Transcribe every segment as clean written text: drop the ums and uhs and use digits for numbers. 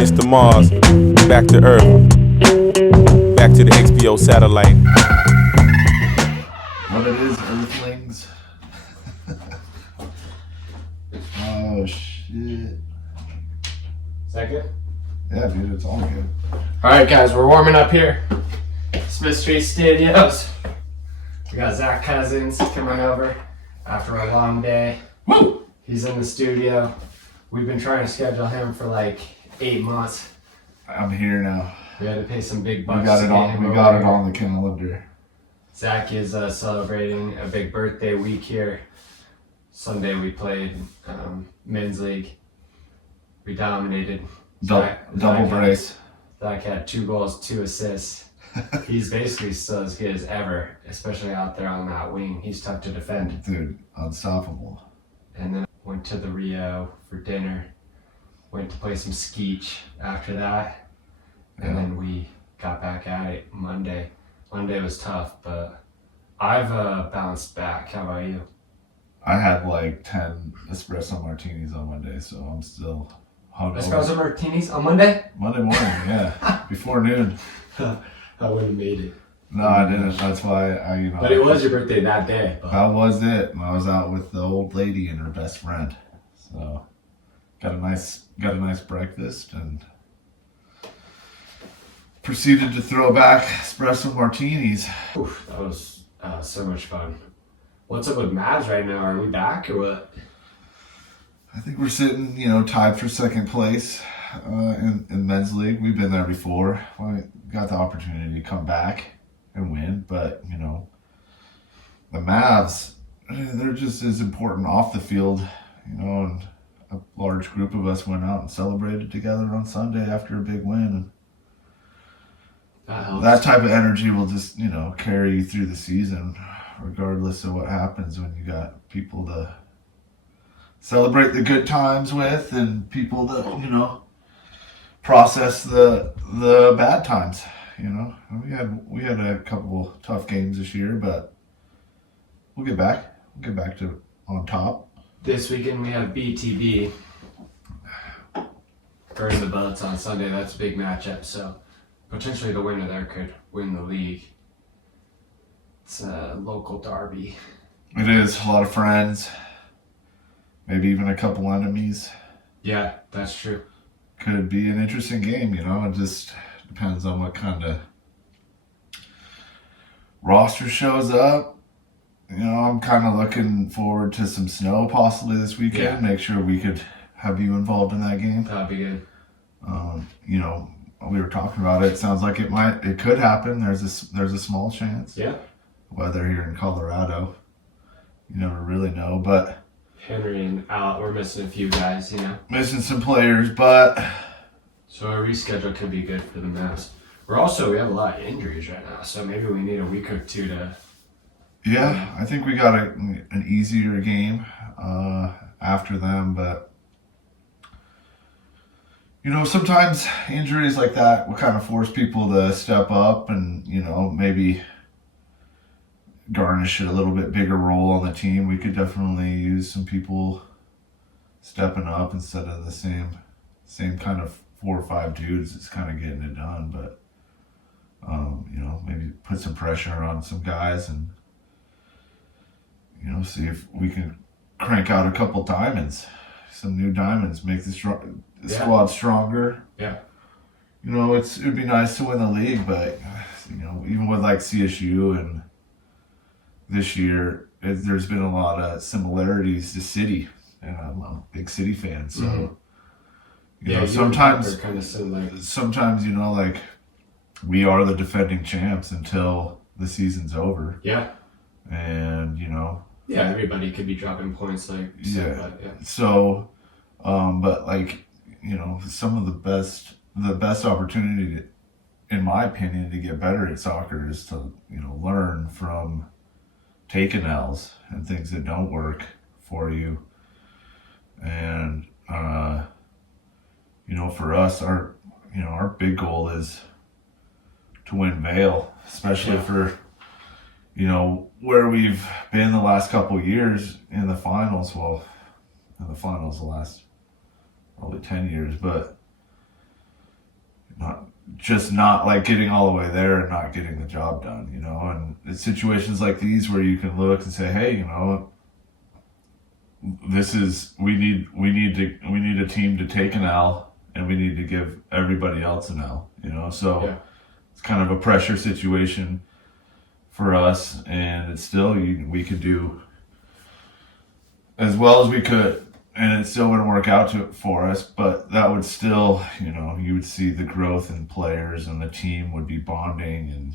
finish to Mars, back to Earth, back to the XPO satellite. What it is, Earthlings? Oh, shit. Is that good? Yeah, dude, it's all good. All right, guys, we're warming up here. Smith Street Studios. We got Zack Cousins coming over after a long day. Woo! He's in the studio. We've been trying to schedule him for like 8 months. I'm here now. We had to pay some big We bucks. got to it get on. him We over got it here. on the calendar. Zack is celebrating a big birthday week here. Sunday we played men's league. We dominated. Double brace. Zack had 2 goals, 2 assists. He's basically still as good as ever, especially out there on that wing. He's tough to defend. Dude, unstoppable. And then went to the Rio for dinner. Went to play some skeech after that. And then we got back at it Monday. Monday was tough, but I've bounced back. How about you? I had like 10 espresso martinis on Monday, so I'm still hungover. Espresso martinis on Monday? Monday morning, yeah. Before noon. I wouldn't have made it. No, I didn't. That's why I. But it was your birthday that day. But. That was it. I was out with the old lady and her best friend, so got a nice breakfast and proceeded to throw back espresso martinis. Oof, that was so much fun. What's up with Mavs right now? Are we back or what? I think we're sitting, tied for second place in men's league. We've been there before. We got the opportunity to come back and win, but the Mavs, they're just as important off the field, and a large group of us went out and celebrated together on Sunday after a big win. And that type of energy will just, carry you through the season, regardless of what happens when you got people to celebrate the good times with and people that, process the bad times. We had a couple tough games this year, but we'll get back. We'll get back to on top. This weekend we have BTB. Burn the Bullets on Sunday. That's a big matchup. So potentially the winner there could win the league. It's a local derby. It is. A lot of friends. Maybe even a couple enemies. Yeah, that's true. Could be an interesting game, It just depends on what kind of roster shows up. I'm kind of looking forward to some snow possibly this weekend. Yeah. Make sure we could have you involved in that game. That'd be good. We were talking about it. It sounds like it could happen. There's a small chance. Yeah. Weather here in Colorado, you never really know, but Henry and Al, we're missing a few guys, missing some players, but so a reschedule could be good for the Mavs. We have a lot of injuries right now, so maybe we need a week or two to. Yeah, I think we got an easier game after them, but sometimes injuries like that will kind of force people to step up and maybe garnish a little bit bigger role on the team. We could definitely use some people stepping up instead of the same kind of 4 or 5 dudes that's kind of getting it done. But maybe put some pressure on some guys and see if we can crank out a couple diamonds, some new diamonds, make the squad stronger. Yeah. It'd be nice to win the league, but even with like CSU and this year, there's been a lot of similarities to City, and I'm a big City fan, so sometimes kind of similar. Sometimes we are the defending champs until the season's over. Yeah. And everybody could be dropping points but yeah. So, but some of the best opportunity, in my opinion, to get better at soccer is to learn from taking L's and things that don't work for you. And for us, our big goal is to win Vail, especially for where we've been the last couple of years in the finals. Well, in the finals the last probably 10 years, but not like getting all the way there and not getting the job done, you know. And it's situations like these where you can look and say, hey, you know, we need a team to take an L, and we need to give everybody else an L, you know. So it's kind of a pressure situation for us, and it's still we could do as well as we could, and it still wouldn't work out for us, but that would still, you know, you would see the growth in players, and the team would be bonding, and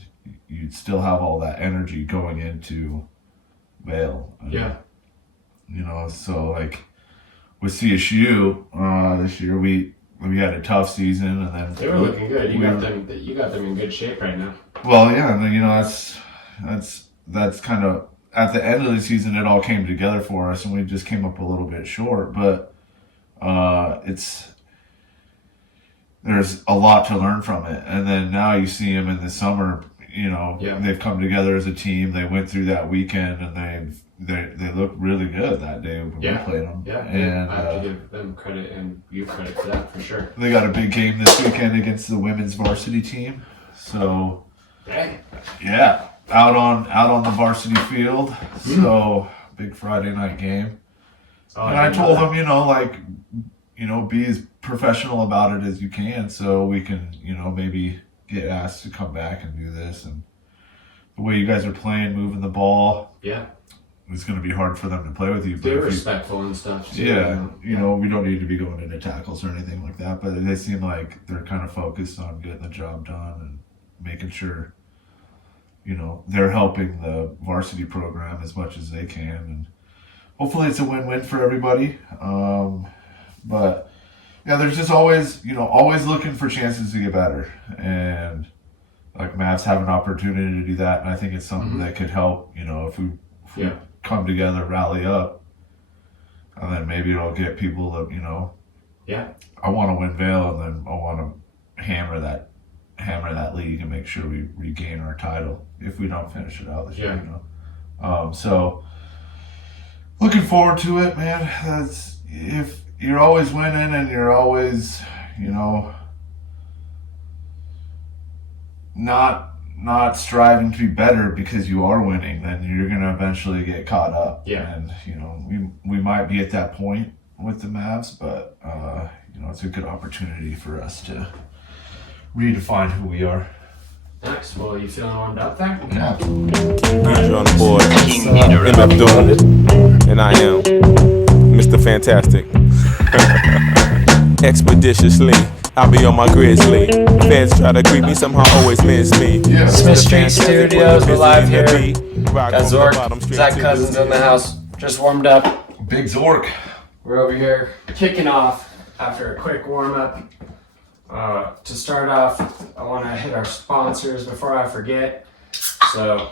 you'd still have all that energy going into Vail. You know, so like with CSU this year, we had a tough season, and then they were looking good. You got them in good shape right now. Well, yeah, and then, you know, that's kind of at the end of the season, it all came together for us, and we just came up a little bit short. But there's a lot to learn from it, and then now you see them in the summer. You know, they've come together as a team. They went through that weekend, and they looked really good that day when we played them. Yeah, and I have to give them credit and you credit for that for sure. They got a big game this weekend against the women's varsity team. So, yeah, out on the varsity field. So big Friday night game. And I told them, you know, like, you know, be as professional about it as you can, so we can, you know, maybe get asked to come back and do this. And the way you guys are playing, moving the ball, it's going to be hard for them to play with you. They're respectful and stuff too. You know, we don't need to be going into tackles or anything like that, but they seem like they're kind of focused on getting the job done and making sure, you know, they're helping the varsity program as much as they can, and hopefully it's a win-win for everybody. But yeah, there's just always looking for chances to get better, and like Mavs have an opportunity to do that, and I think it's something that could help. You know, if we come together, rally up, and then maybe it'll get people to, you know, I want to win Vail, and then I want to hammer that league and make sure we regain our title if we don't finish it out this year. You know, so looking forward to it, man. That's if you're always winning and you're always, you know, not striving to be better because you are winning, then you're going to eventually get caught up. And, you know, we might be at that point with the Mavs, but, you know, it's a good opportunity for us to redefine who we are. Nice. Well, you feeling warmed up there? Yeah. You're on the board. MF doing it. And I am Mr. Fantastic. Expeditiously, I'll be on my grizzly. Fans try to creep me, somehow always miss me. Smith Street Studios, we're live here. Got Zork, Zack Cousins in the house. Just warmed up. Big Zork. We're over here kicking off after a quick warm-up. To start off, I want to hit our sponsors before I forget. So,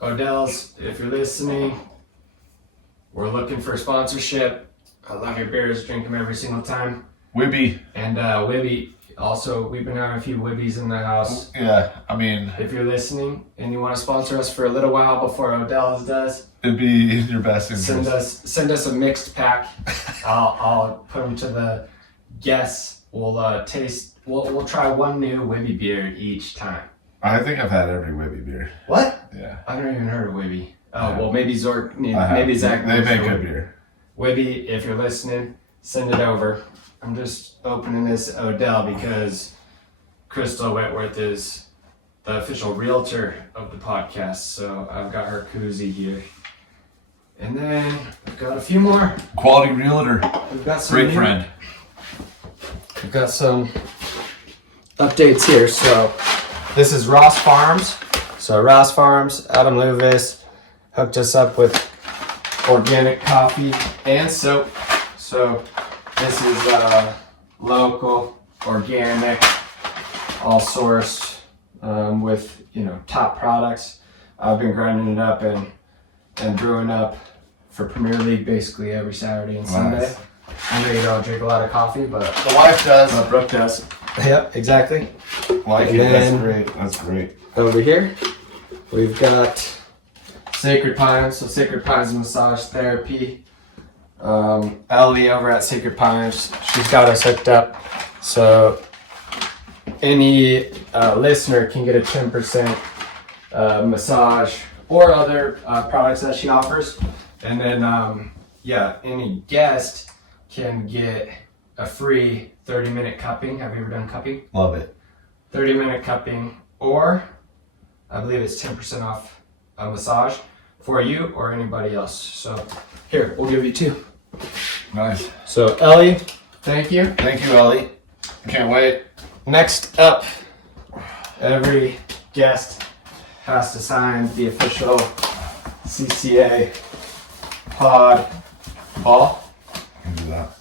Odell's, if you're listening, we're looking for a sponsorship. I love your beers, drink them every single time. Wibby. And Wibby, also, we've been having a few Wibbies in the house. Yeah, I mean, if you're listening and you want to sponsor us for a little while before Odell's does, it'd be in your best interest. Send us a mixed pack. I'll put them to the guests. We'll taste. We'll try one new Wibby beer each time. I think I've had every Wibby beer. What? Yeah. I haven't even heard of Wibby. Oh, well, maybe Zork, maybe Zack. They make good beer. Wibby, if you're listening, send it over. I'm just opening this Odell because Crystal Wentworth is the official realtor of the podcast, so I've got her koozie here. And then I've got a few more. Quality realtor. We've got some great friend. We've got some updates here. So this is RasFarms. So RasFarms, Adam Luvis hooked us up with organic coffee and soap. So this is local, organic, all sourced with, you know, top products. I've been grinding it up and brewing up for Premier League basically every Saturday and Sunday. Nice. I know you don't drink a lot of coffee, but the wife does. But Brooke does. Yep, exactly. Like it. That's great. That's great. Over here, we've got Sacred Pines. So Sacred Pines Massage Therapy. Ellie over at Sacred Pines, she's got us hooked up. So any listener can get a 10% massage or other products that she offers. And then, any guest can get a free 30-minute cupping. Have you ever done cupping? Love it. 30-minute cupping, or I believe it's 10% off a massage for you or anybody else. So here, we'll give you 2. Nice. So Ellie, thank you. Thank you, Ellie. I can't wait. Next up, every guest has to sign the official CCA pod ball. I can do that.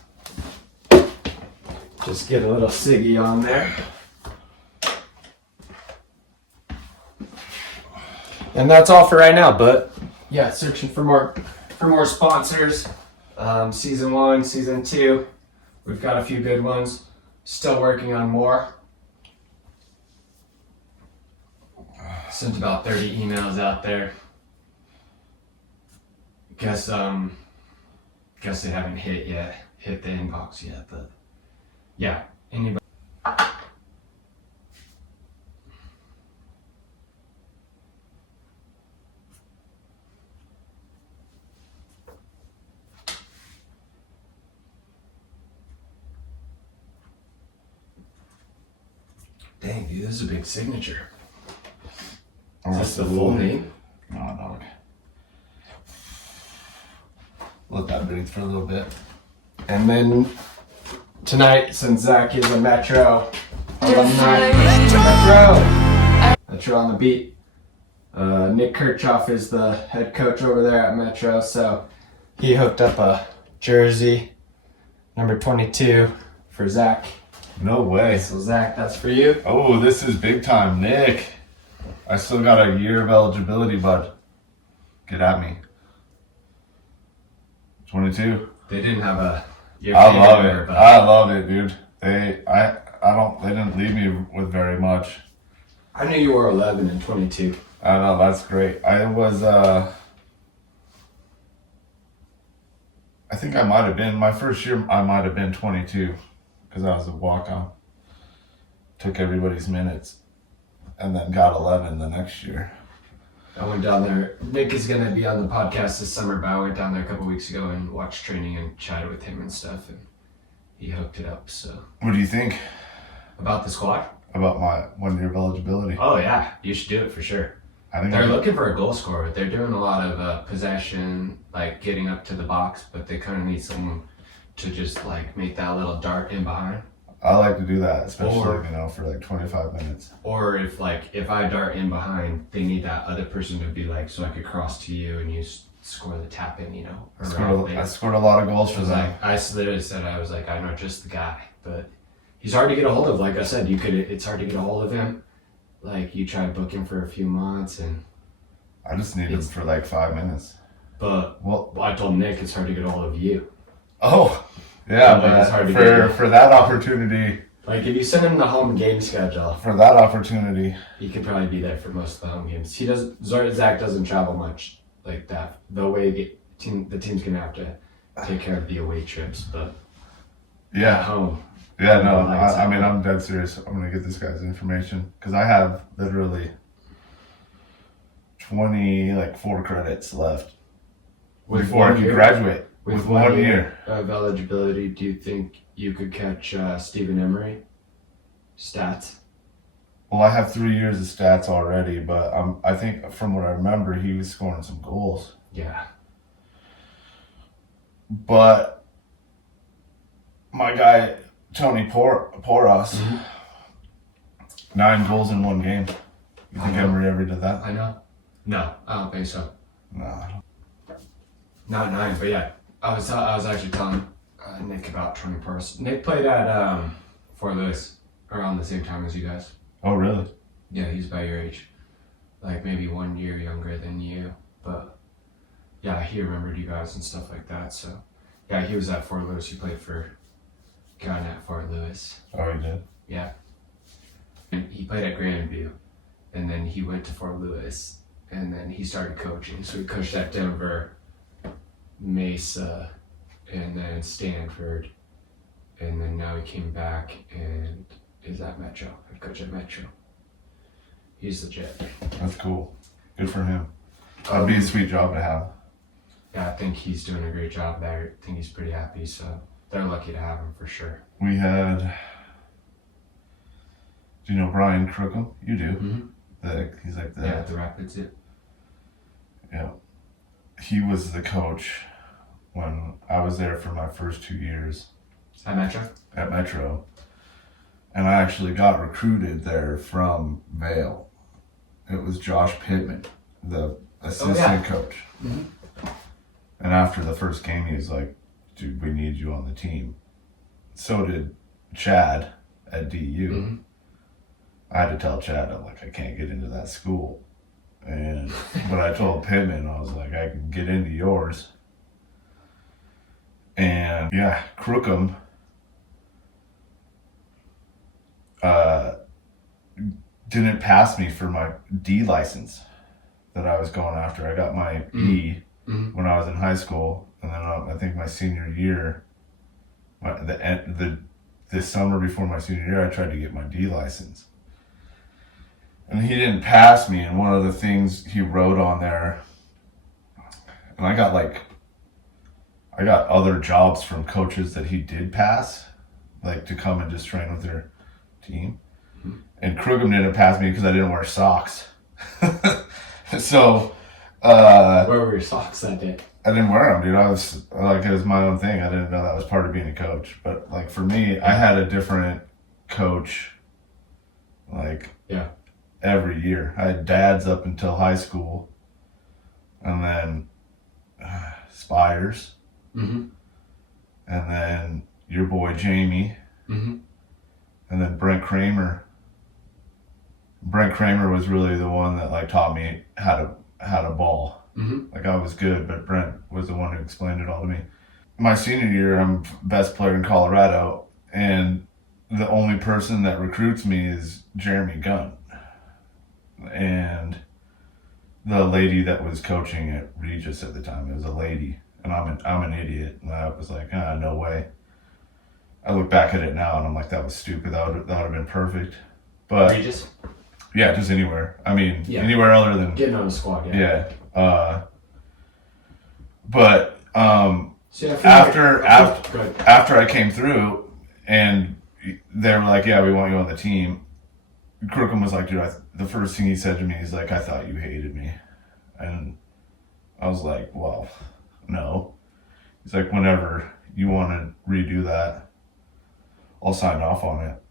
Just get a little Siggy on there. And that's all for right now, but yeah, searching for more sponsors. Season 1, season 2, we've got a few good ones. Still working on more. Sent about 30 emails out there. Guess they haven't hit the inbox yet, but yeah, anybody. Dang, dude, this is a big signature. Is this the full name? No, dog. Let that breathe for a little bit. And then tonight, since Zack is a Metro alumni, Metro on the beat. Nick Kirchhoff is the head coach over there at Metro, so he hooked up a jersey, number 22, for Zack. No way. So Zack, that's for you. Oh, this is big time, Nick. I still got a year of eligibility, bud. Get at me. 22. They didn't have a. I love it. I love it, dude. They didn't leave me with very much. I knew you were 11 and 22. I know, that's great. I was, I think I might have been, my first year, I might have been 22 because I was a walk-on. Took everybody's minutes and then got 11 the next year. I went down there. Nick is going to be on the podcast this summer, but I went down there a couple weeks ago and watched training and chatted with him and stuff, and he hooked it up. So, what do you think about the squad? About my 1 year of eligibility? Oh yeah, you should do it for sure. I think they're looking for a goal scorer. They're doing a lot of possession, like getting up to the box, but they kind of need someone to just like make that little dart in behind. I like to do that, especially for like 25 minutes. Or if I dart in behind, they need that other person to be like, so I could cross to you and you score the tap in, I scored a lot of goals for them. I literally said, I was like, I know just the guy, but he's hard to get a hold of. Like I said, it's hard to get a hold of him. Like you try to book him for a few months and. I just need him for like 5 minutes. But I told Nick it's hard to get a hold of you. Oh. Yeah, but it's hard for that opportunity. Like if you send him the home game schedule. For that opportunity. He could probably be there for most of the home games. Zack doesn't travel much like that. The way the team's gonna have to take care of the away trips, but yeah, at home. Yeah, no, I mean I'm dead serious. I'm gonna get this guy's information because I have literally 24 credits left before I can graduate. With 1 year of eligibility, do you think you could catch Stephen Emery stats? Well, I have 3 years of stats already, but I think from what I remember, he was scoring some goals. Yeah. But my guy Tony Poros, 9 goals in 1 game. You think Emery ever did that? I know. No, I don't think so. No. Not 9, but yeah. I was actually telling Nick about Tony Poros. Nick played at Fort Lewis around the same time as you guys. Oh, really? Yeah, he's about your age. Like maybe 1 year younger than you. But yeah, he remembered you guys and stuff like that. So yeah, he was at Fort Lewis. He played for Gun at Fort Lewis. Oh, he did? Yeah. And he played at Grandview. And then he went to Fort Lewis. And then he started coaching. So he coached at Denver, Mesa, and then Stanford, and then now he came back and is at Metro, head coach at Metro. He's legit. That's cool. Good for him. That'd be a sweet job to have. Yeah, I think he's doing a great job there. I think he's pretty happy, so they're lucky to have him for sure. We had, do you know Brian Crookham? You do. Mm-hmm. He's like the Rapids, yeah. Yeah. He was the coach when I was there for my first 2 years. At Metro? At Metro. And I actually got recruited there from Vail. It was Josh Pittman, the assistant coach. Mm-hmm. And after the first game, he was like, dude, we need you on the team. So did Chad at DU. Mm-hmm. I had to tell Chad, I'm like, I can't get into that school. But I told Pittman, I was like, I can get into yours. And yeah, Crookham didn't pass me for my D license that I was going after. I got my E when I was in high school, and then I think my senior year, the summer before my senior year, I tried to get my D license. And he didn't pass me, and one of the things he wrote on there, and I got other jobs from coaches that he did pass, like to come and just train with their team. Mm-hmm. And Crookham didn't pass me because I didn't wear socks. So, where were your socks that day? I didn't wear them, dude. I was like, it was my own thing. I didn't know that was part of being a coach. But like for me, I had a different coach, like every year. I had dads up until high school, and then Spires, and then your boy Jamie, and then Brent Kramer. Brent Kramer was really the one that like taught me how to ball. Like I was good, but Brent was the one who explained it all to me. My senior year, I'm best player in Colorado, and the only person that recruits me is Jeremy Gunn. And the lady that was coaching at Regis at the time, it was a lady, and I'm an idiot, and I was like, no way. I look back at it now, and I'm like, that was stupid. That would have been perfect. But Regis? Yeah, just anywhere. I mean, anywhere other than getting on the squad. Yeah. But so after I came through, and they were like, "Yeah, we want you on the team." Crookham was like, "Dude," the first thing he said to me is like, "I thought you hated me," and I was like, "Well, no." He's like, "Whenever you want to redo that, I'll sign off on it."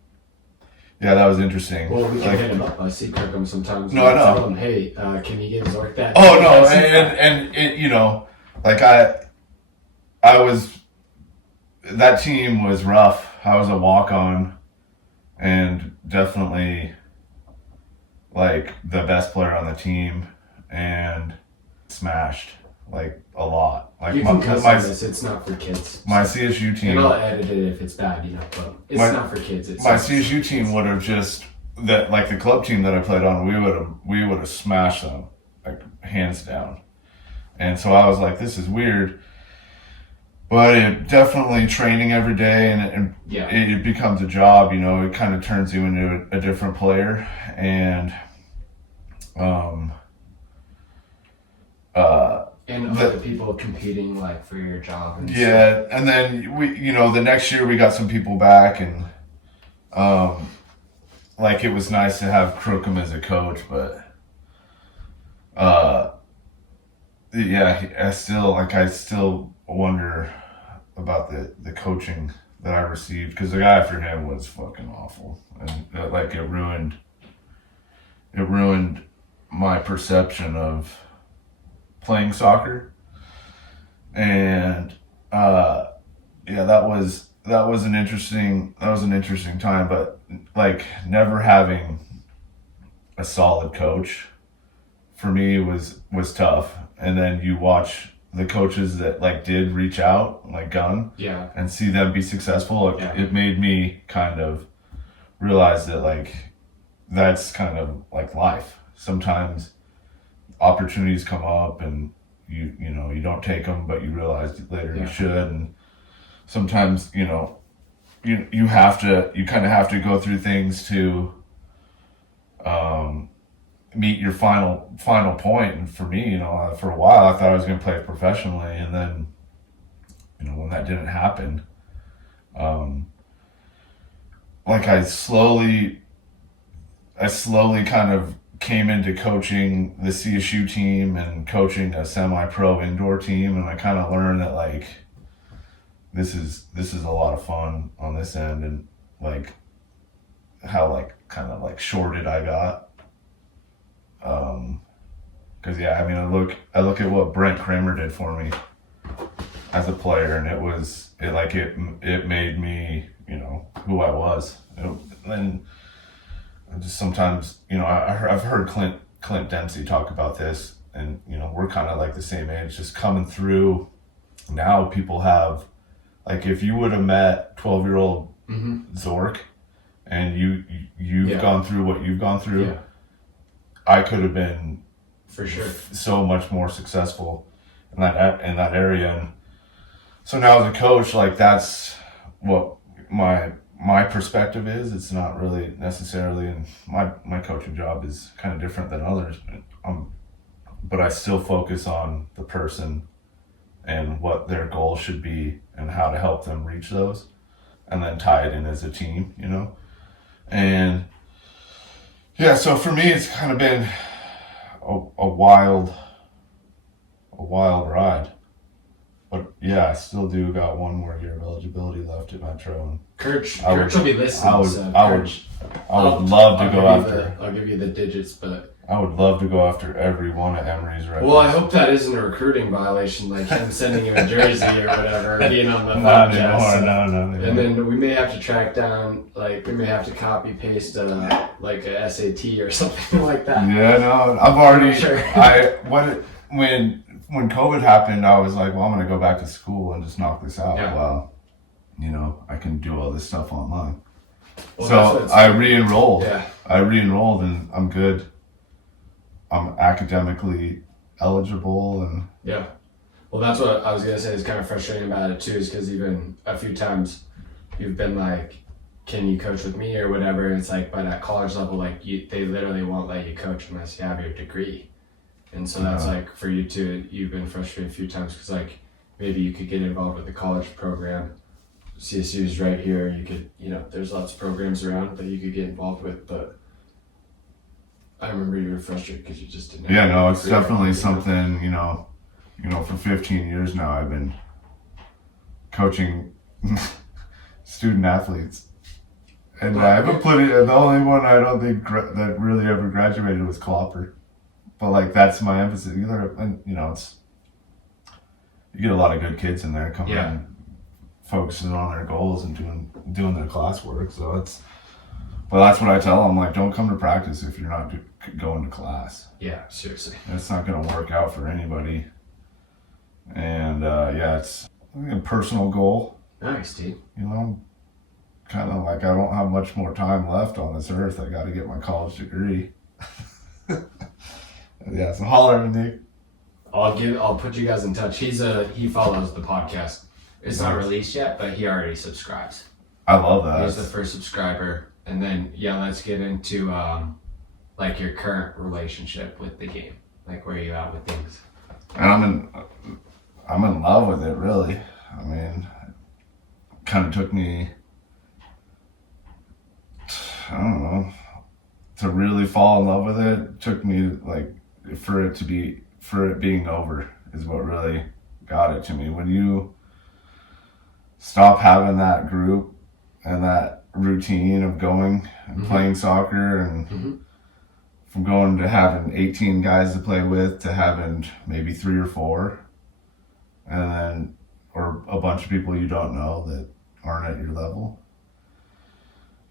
Yeah, that was interesting. Well, we can hit him up. I see Crookham sometimes. No, I know. Tell him, hey, can you give Zork that? Oh no, and it, you know, like I was. That team was rough. I was a walk-on, and definitely like the best player on the team, and smashed like a lot. Like you can cuss on this. It's not for kids. My CSU team. And I'll edit it if it's bad, you know. But it's not for kids. It's my CSU team would have just that like the club team that I played on. We would have smashed them like hands down. And so I was like, this is weird. But it definitely training every day, and it becomes a job. You know, it kind of turns you into a different player, and and other people competing like for your job and stuff. And then we, you know, the next year we got some people back, and like it was nice to have Crookham as a coach, but I still wonder about the coaching that I received, because the guy after him was fucking awful, and like it ruined my perception of playing soccer. And that was an interesting time, but like never having a solid coach for me was tough. And then you watch the coaches that like did reach out, like Gunn, and see them be successful. It made me kind of realize that like that's kind of like life. Sometimes opportunities come up and you don't take them, but you realize later you should. And sometimes, you know, you kind of have to go through things to meet your final point. And for me, for a while I thought I was going to play professionally, and then when that didn't happen, like I slowly kind of came into coaching the CSU team and coaching a semi-pro indoor team, and I kind of learned that like this is a lot of fun on this end, and like how like kind of like shorted I got. Because I look at what Brent Kramer did for me as a player, and it made me who I was. And just sometimes I've heard Clint Dempsey talk about this, and we're kind of like the same age, just coming through. Now people have, like, if you would have met 12-year-old Zork and you've gone through what you've gone through, I could have been for sure so much more successful in that area. And so now as a coach, like, that's what my perspective is. It's not really necessarily, and my coaching job is kind of different than others, but I still focus on the person and what their goals should be and how to help them reach those, and then tie it in as a team, And yeah, so for me, it's kind of been a wild ride. But yeah, I still do got one more year of eligibility left at Metro. And Kirch will be listening. I would love to go after. I'll give you the digits, but I would love to go after every one of Emery's records. Well, I hope that isn't a recruiting viation, like him sending you a jersey or whatever, being on the Not podcast. anymore, no. And then we may have to track down, like, we may have to copy paste like a SAT or something like that. Yeah, no, I've already. Sure. When COVID happened, I was like, well, I'm going to go back to school and just knock this out. Yeah. Well, I can do all this stuff online. Well, so I re-enrolled. Yeah. I re-enrolled, and I'm good. I'm academically eligible, and yeah. Well, that's what I was gonna say is kind of frustrating about it too, is because even a few times you've been like, "Can you coach with me?" or whatever. And it's like, but at college level, like they literally won't let you coach unless you have your degree. And so that's like for you too. You've been frustrated a few times because like maybe you could get involved with the college program. CSU is right here. You could, there's lots of programs around that you could get involved with, but I remember you were frustrated because you just didn't. Yeah, no, it's definitely something. For 15 years now, I've been coaching student athletes, and I haven't put it. The only one I don't think that really ever graduated was Clopper, but like that's my emphasis. And it's you get a lot of good kids in there coming in, focusing on their goals and doing their classwork. So it's. Well, that's what I tell them. Like, don't come to practice if you're not going to class. Yeah, seriously. It's not going to work out for anybody. And it's a personal goal. Nice, dude. I'm kind of like, I don't have much more time left on this earth. I got to get my college degree. Yeah, so holler at me, Nick. I'll put you guys in touch. He follows the podcast. It's not released yet, but he already subscribes. I love that. He's the first subscriber. And then, let's get into like your current relationship with the game. Like, where are you at with things? And I'm in love with it, really. I mean, it kind of took me, I don't know, to really fall in love with it. It took me like for it being over is what really got it to me. When you stop having that group and that routine of going and playing soccer, and from going to having 18 guys to play with to having maybe 3 or 4, and then or a bunch of people you don't know that aren't at your level,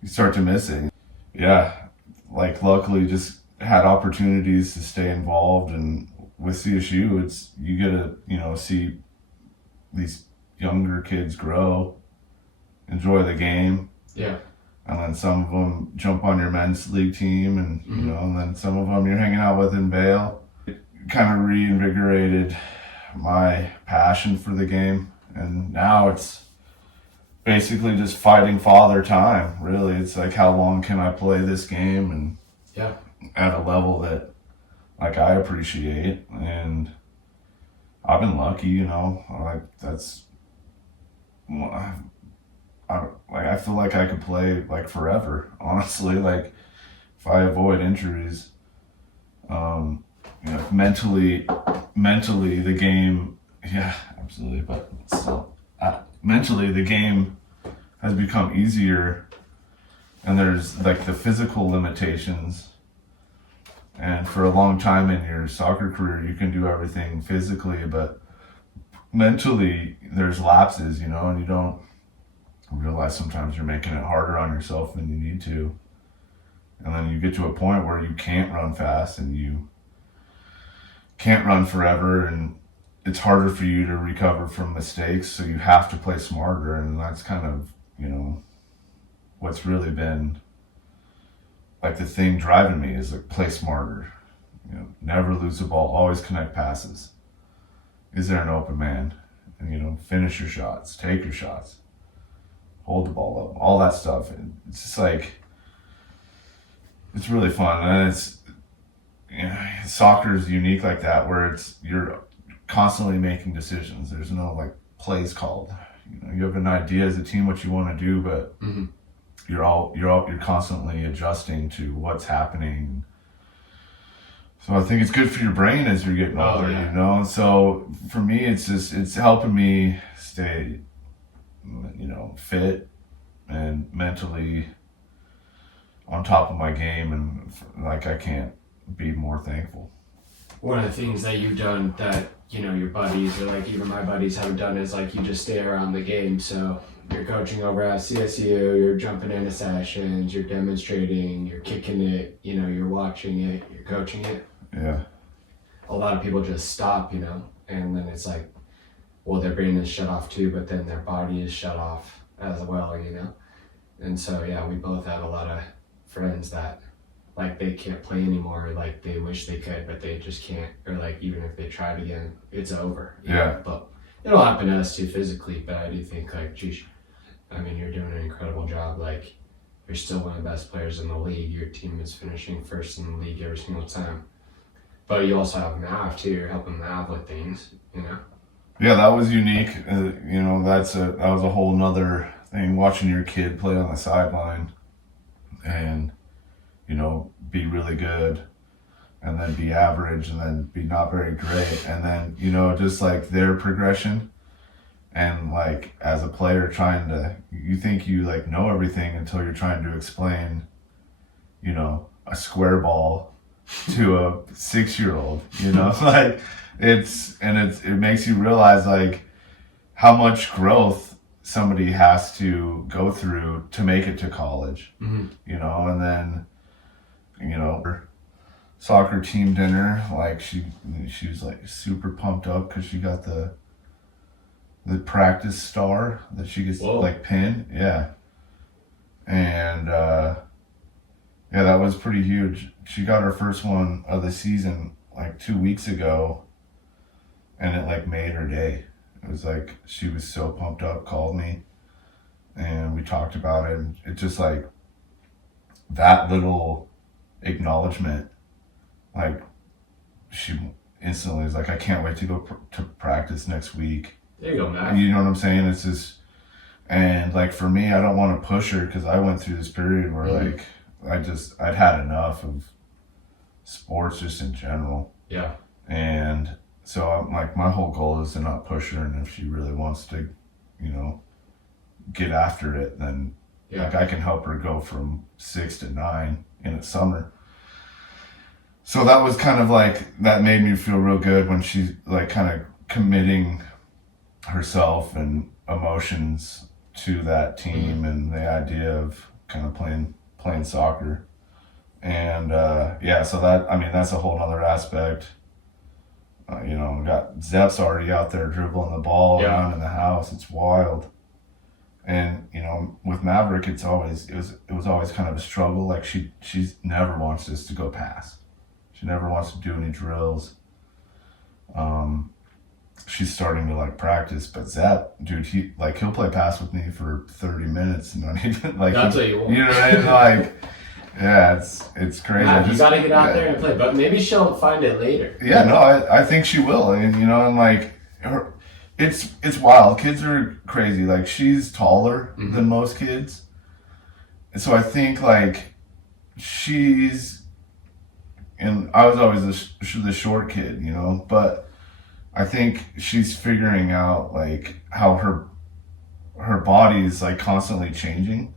you start to miss it. Yeah, like luckily just had opportunities to stay involved, and with CSU it's you get to see these younger kids grow, enjoy the game. Yeah. And then some of them jump on your men's league team, and and then some of them you're hanging out with in Vail. It kind of reinvigorated my passion for the game, and now it's basically just fighting father time, really. It's like, how long can I play this game, and Yeah. at a level that like I appreciate. And I've been lucky, you know, like that's I feel like I could play like forever, honestly. Like if I avoid injuries, you know, mentally the game, yeah, absolutely, but still, mentally the game has become easier, and there's like the physical limitations. And for a long time in your soccer career, you can do everything physically, but mentally there's lapses, you know, and you don't realize sometimes you're making it harder on yourself than you need to. And then you get to a point where you can't run fast and you can't run forever, and it's harder for you to recover from mistakes, so you have to play smarter. And that's kind of, you know, what's really been like the thing driving me, is like play smarter. You know, never lose the ball, always connect passes. Is there an open man? And, you know, finish your shots, take your shots, hold the ball up, all that stuff. And it's just like, it's really fun. And it's, you know, soccer is unique like that, where you're constantly making decisions. There's no like plays called. You know, you have an idea as a team what you want to do, but you're constantly adjusting to what's happening. So I think it's good for your brain as you're getting older, you know. And so for me, it's helping me stay, you know, fit and mentally on top of my game, and like I can't be more thankful. One of the things that you've done that, you know, your buddies or like even my buddies haven't done is like you just stay around the game. So you're coaching over at CSU, you're jumping into sessions, you're demonstrating, you're kicking it, you know, you're watching it, you're coaching it. Yeah. A lot of people just stop, you know, and then it's like, well, their brain is shut off too, but then their body is shut off as well, you know. And so, yeah, we both have a lot of friends that like they can't play anymore, or like they wish they could, but they just can't, or like even if they tried again, it's over. Yeah. But it'll happen to us too physically, but I do think like, geez, I mean, you're doing an incredible job. Like, you're still one of the best players in the league. Your team is finishing first in the league every single time. But you also have Mav too. You're helping Mav with things, you know? Yeah, that was unique. You know, that was a whole nother thing, watching your kid play on the sideline and, you know, be really good and then be average and then be not very great. And then, you know, just like their progression. And like as a player you think you like know everything until you're trying to explain, you know, a square ball to a 6-year-old, you know, like it makes you realize like how much growth somebody has to go through to make it to college, you know. And then, you know, soccer team dinner, like she was like super pumped up because she got the practice star that she gets like pin. Yeah. And yeah, that was pretty huge. She got her first one of the season like 2 weeks ago, and it like made her day. It was like she was so pumped up, called me, and we talked about it. And it just like that little acknowledgement, like she instantly was like, I can't wait to go to practice next week. There you go, Matt. You know what I'm saying? It's just, and like for me, I don't want to push her because I went through this period where like I'd had enough of sports just in general. Yeah. And so I'm like, my whole goal is to not push her, and if she really wants to, you know, get after it, then like I can help her go from 6 to 9 in the summer. So that was kind of like, that made me feel real good when she's like kind of committing herself and emotions to that team and the idea of kind of playing soccer. And yeah, so that, I mean, that's a whole other aspect. You know, we got Zepp's already out there dribbling the ball around in the house. It's wild. And, you know, with Maverick, it was always kind of a struggle. Like she's never wants us to go past. She never wants to do any drills. she's starting to like practice. But Zack, dude, he'll play pass with me for 30 minutes and not even like. That's what you want. You know what I mean? Like, yeah, it's crazy. Yeah, you gotta get out there and play, but maybe she'll find it later. Yeah, no, I think she will, and and like, it's wild. Kids are crazy. Like, she's taller than most kids, and so I think like and I was always the short kid, but I think she's figuring out like how her body is like constantly changing.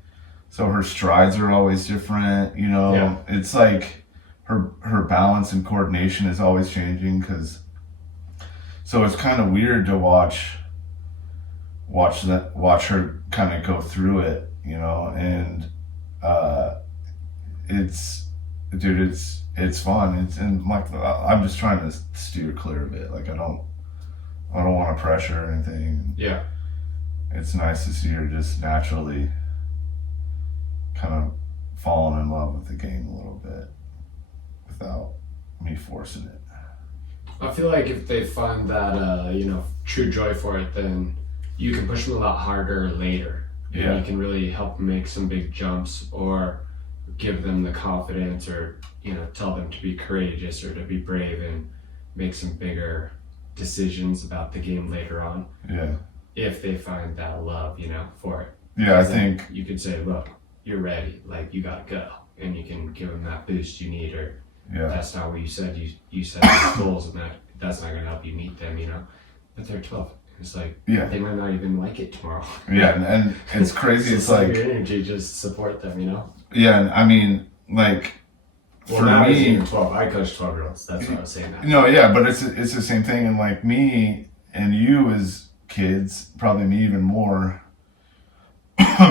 So her strides are always different, Yeah. It's like her balance and coordination is always changing so it's kind of weird to watch her kind of go through it, and it's fun. And like I'm just trying to steer clear of it. Like I don't want to pressure or anything. Yeah. It's nice to see her just naturally kind of falling in love with the game a little bit without me forcing it. I feel like if they find that, true joy for it, then you can push them a lot harder later. Yeah. And you can really help them make some big jumps or give them the confidence or, tell them to be courageous or to be brave and make some bigger decisions about the game later on. Yeah. If they find that love, for it. Yeah, I think you could say, look, you're ready, like you gotta go, and you can give them that boost you need, or that's not what you said. You set these goals, and that's not gonna help you meet them, But they're 12. It's like they might not even like it tomorrow. Yeah, and it's crazy. So it's like your energy, just support them, Yeah, and I mean, like Well, for now me, you're 12. I coach 12-year-olds. That's what I was saying. Now. No, yeah, but it's the same thing, and like me and you as kids, probably me even more.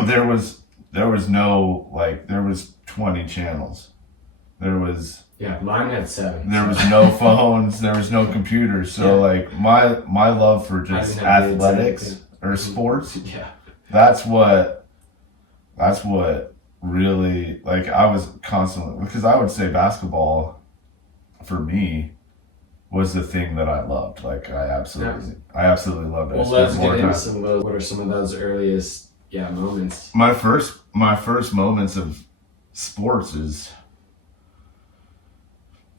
there was no there was 20 channels. There was Mine had 7. There was no phones. There was no computers. So like my love for just athletics or sports. Yeah. That's what really like I was constantly, because I would say basketball for me was the thing that I loved. Like I absolutely loved it. Well, let's get into some of those. What are some of those earliest moments? My first moments of sports is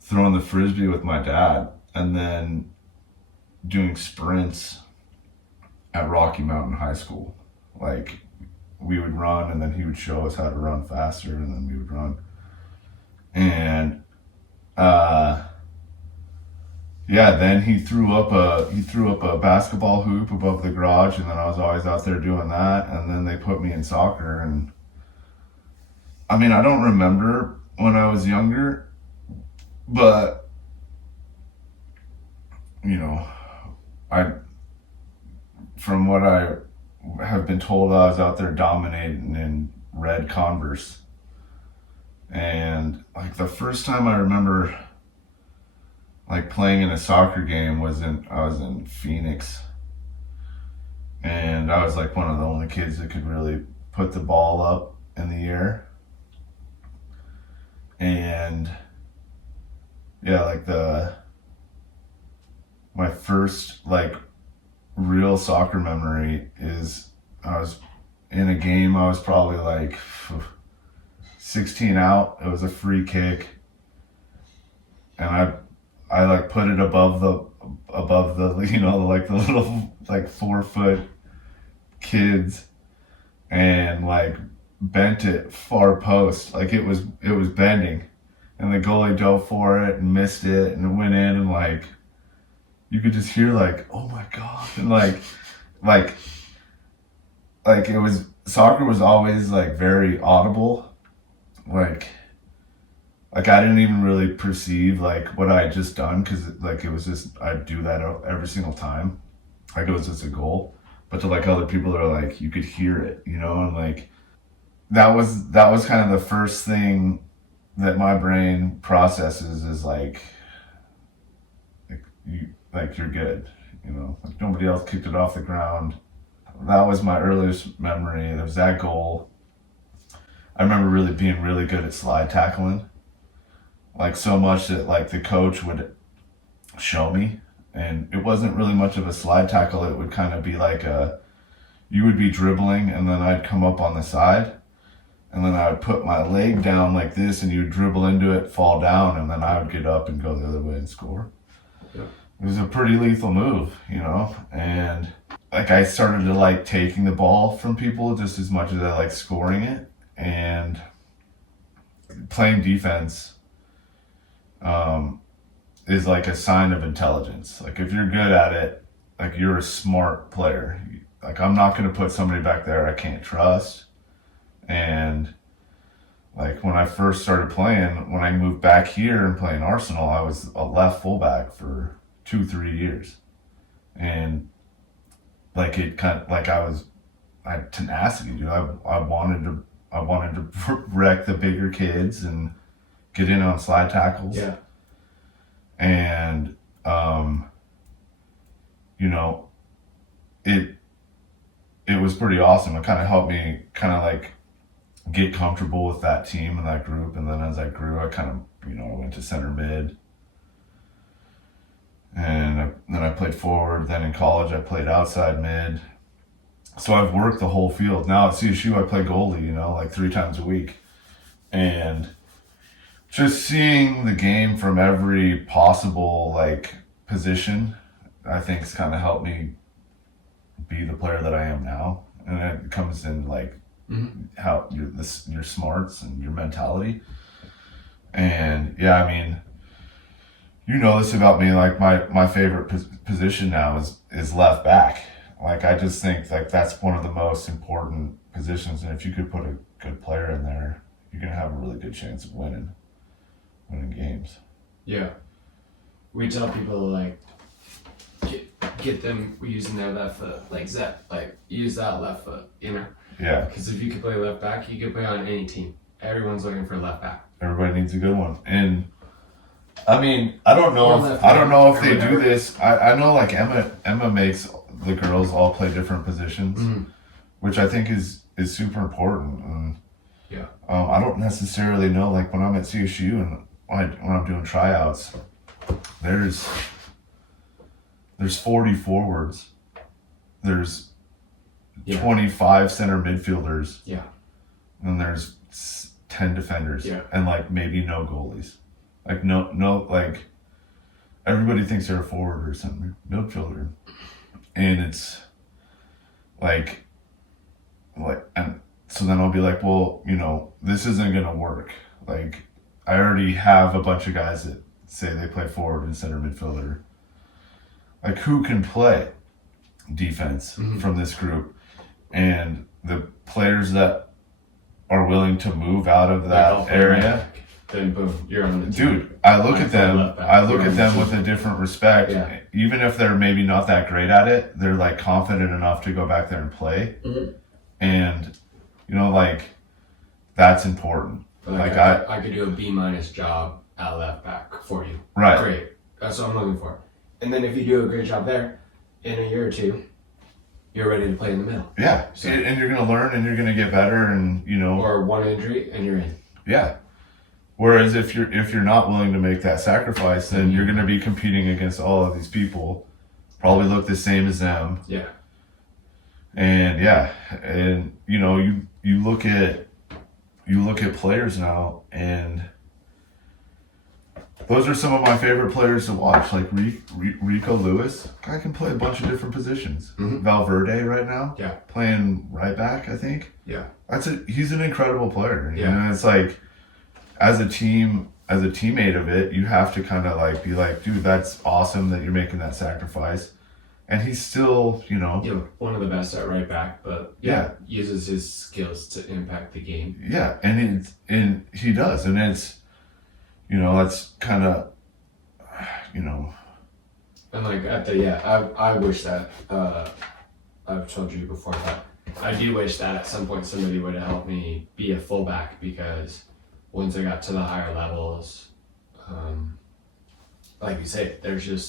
throwing the frisbee with my dad and then doing sprints at Rocky Mountain High School. Like we would run and then he would show us how to run faster and then we would run. And then he threw up a basketball hoop above the garage, and then I was always out there doing that, and then they put me in soccer. And I mean, I don't remember when I was younger, but from what I have been told, I was out there dominating in red Converse. And like the first time I remember like playing in a soccer game I was in Phoenix, and I was like one of the only kids that could really put the ball up in the air. And my first like real soccer memory is I was in a game. I was probably like 16 out. It was a free kick, and I like put it above the like the little like 4-foot kids, and like bent it far post. Like it was bending, and the goalie dove for it and missed it, and it went in, and like you could just hear like, oh my god, and like it was, soccer was always like very audible. Like I didn't even really perceive like what I had just done, because like it was just, I'd do that every single time. Like it was just a goal. But to like other people that are like, you could hear it, and like that was kind of the first thing that my brain processes is like you're good, like nobody else kicked it off the ground. That was my earliest memory. There was that goal. I remember really being really good at slide tackling, like so much that like the coach would show me, And it wasn't really much of a slide tackle. It would kind of be like you would be dribbling and then I'd come up on the side and then I would put my leg down like this and you would dribble into it, fall down, and then I would get up and go the other way and score. Yeah. It was a pretty lethal move, you know, and like I started to like taking the ball from people just as much as I like scoring it, and playing defense is like a sign of intelligence. Like if you're good at it, like you're a smart player. Like I'm not going to put somebody back there I can't trust. And like when I first started playing, when I moved back here and playing Arsenal, I was a left fullback for 2-3 years. And like it kind of like I had tenacity, dude. I wanted to wreck the bigger kids and get in on slide tackles. Yeah. And you know, it was pretty awesome. It kind of helped me kind of like get comfortable with that team and that group. And then as I grew, I kind of, you know, I went to center mid. And then I played forward. Then in college, I played outside mid. So I've worked the whole field. Now at CSU, I play goalie, you know, like 3 times a week. And just seeing the game from every possible, like, position, I think has kind of helped me be the player that I am now. And it comes in, like, how your smarts and your mentality. And, yeah, I mean, you know this about me, like my favorite position now is left back. Like I just think like that's one of the most important positions, and if you could put a good player in there, you're gonna have a really good chance of winning games. Yeah, we tell people like get them using their left foot, like Zack, like use that left foot, you know. Yeah. Because if you could play left back, you could play on any team. Everyone's looking for a left back. Everybody needs a good one, and I mean, I don't know if they do this. I know like Emma makes the girls all play different positions, which I think is super important. And yeah, I don't necessarily know, like when I'm at CSU and when I'm doing tryouts, there's 40 forwards, there's 25 center midfielders, and there's 10 defenders, and like maybe no goalies. Like no, like everybody thinks they're a forward or something, midfielder, and it's like, and so then I'll be like, well, you know, this isn't gonna work. Like I already have a bunch of guys that say they play forward and center midfielder. Like who can play defense from this group, and the players that are willing to move out of that area. Then boom, you're on the team. Dude, I look at them with a different respect. Yeah. Even if they're maybe not that great at it, they're like confident enough to go back there and play. And you know, like that's important. Like I could do a B- job at left back for you. Right. Great. That's what I'm looking for. And then if you do a great job there, in a year or two, you're ready to play in the middle. Yeah. So, and you're gonna learn and you're gonna get better, and you know. Or one injury and you're in. Yeah. Whereas if you're not willing to make that sacrifice, then you're going to be competing against all of these people, probably look the same as them. Yeah. And you know, you look at players now, and those are some of my favorite players to watch. Like Rico Lewis, guy can play a bunch of different positions. Valverde right now, playing right back, I think. Yeah. He's an incredible player. Yeah. And it's like, as a teammate of it, you have to kind of like be like, dude, that's awesome that you're making that sacrifice. And he's still, you know, one of the best at right back, but uses his skills to impact the game. Yeah, and he does, and it's, you know, that's kind of, you know. And like I wish that I've told you before, but I do wish that at some point somebody would have helped me be a fullback, because once I got to the higher levels, like you say, there's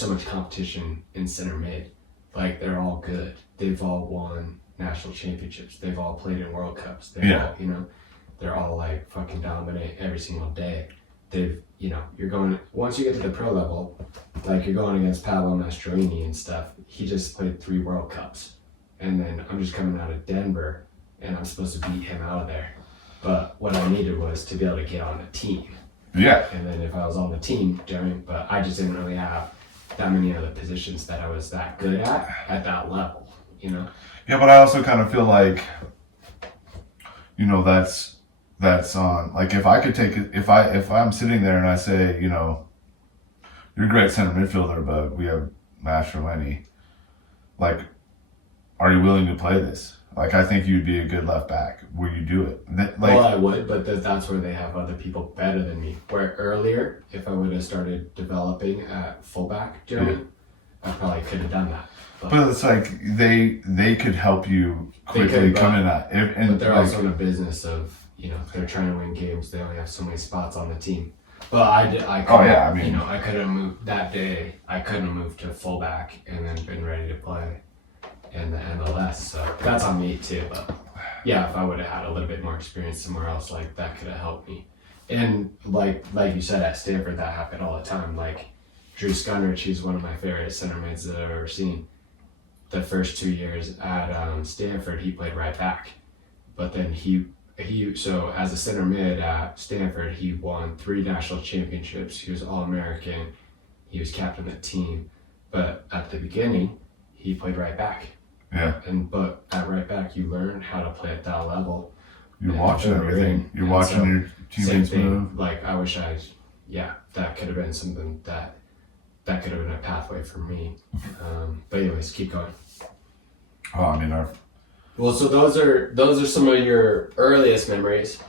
so much competition in center mid. Like they're all good. They've all won national championships. They've all played in World Cups. All, you know, they're all like fucking dominant every single day. you're going, once you get to the pro level, like you're going against Pablo Mastroeni and stuff. He just played 3 World Cups. And then I'm just coming out of Denver and I'm supposed to beat him out of there. But what I needed was to be able to get on the team. Yeah. And then if I was on the team, but I just didn't really have that many other positions that I was that good at that level, Yeah, but I also kind of feel like, that's on, like if I could take it, if I'm sitting there and I say, you're a great center midfielder, but we have Mastroeni, like, are you willing to play this? Like, I think you'd be a good left back. Will you do it? Well, I would, but that's where they have other people better than me. Where earlier, if I would have started developing at fullback, Jeremy, I probably could have done that. But it's like they could help you quickly come in at. But they're also in a business of, they're trying to win games. They only have so many spots on the team. But I could have moved that day. I couldn't have moved to fullback and then been ready to play in the MLS. So that's on me too. But yeah, if I would have had a little bit more experience somewhere else, like that could have helped me. And like you said, at Stanford, that happened all the time. Like Drew Skunrich, he's one of my favorite center mids that I've ever seen. The first 2 years at Stanford, he played right back. But then so as a center mid at Stanford, he won 3 national championships. He was All-American. He was captain of the team. But at the beginning, he played right back. Yeah. But at right back, you learn how to play at that level. You're watching everything. You're watching your teammates move. Like I wish that could have been something that could have been a pathway for me. But anyways, keep going. Well, so those are some of your earliest memories.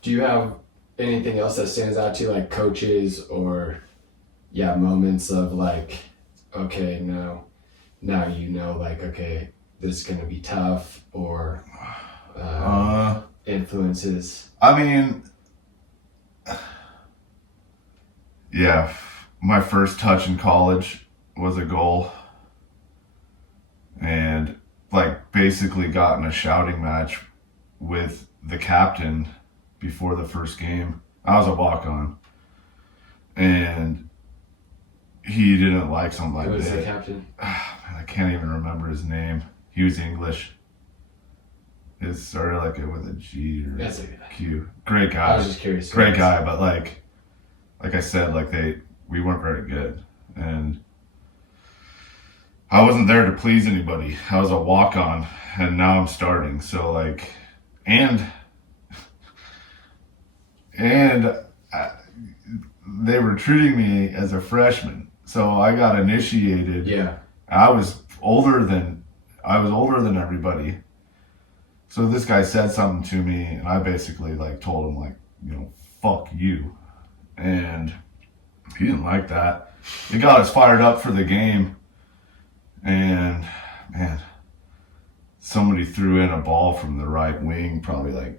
Do you have anything else that stands out to you, like coaches or moments of like, okay, now like, okay, this is gonna be tough, or influences? My first touch in college was a goal, and like basically got in a shouting match with the captain before the first game. I was a walk-on, and he didn't like something like that. Who was the captain? I can't even remember his name. He was English. It started with a G or Q. Great guy. I was just curious. Great guy, but like I said, we weren't very good, and I wasn't there to please anybody. I was a walk-on, and now I'm starting. So they were treating me as a freshman. So I got initiated. Yeah. I was older than everybody. So this guy said something to me, and I basically told him fuck you. And he didn't like that. It got us fired up for the game. And man, somebody threw in a ball from the right wing, probably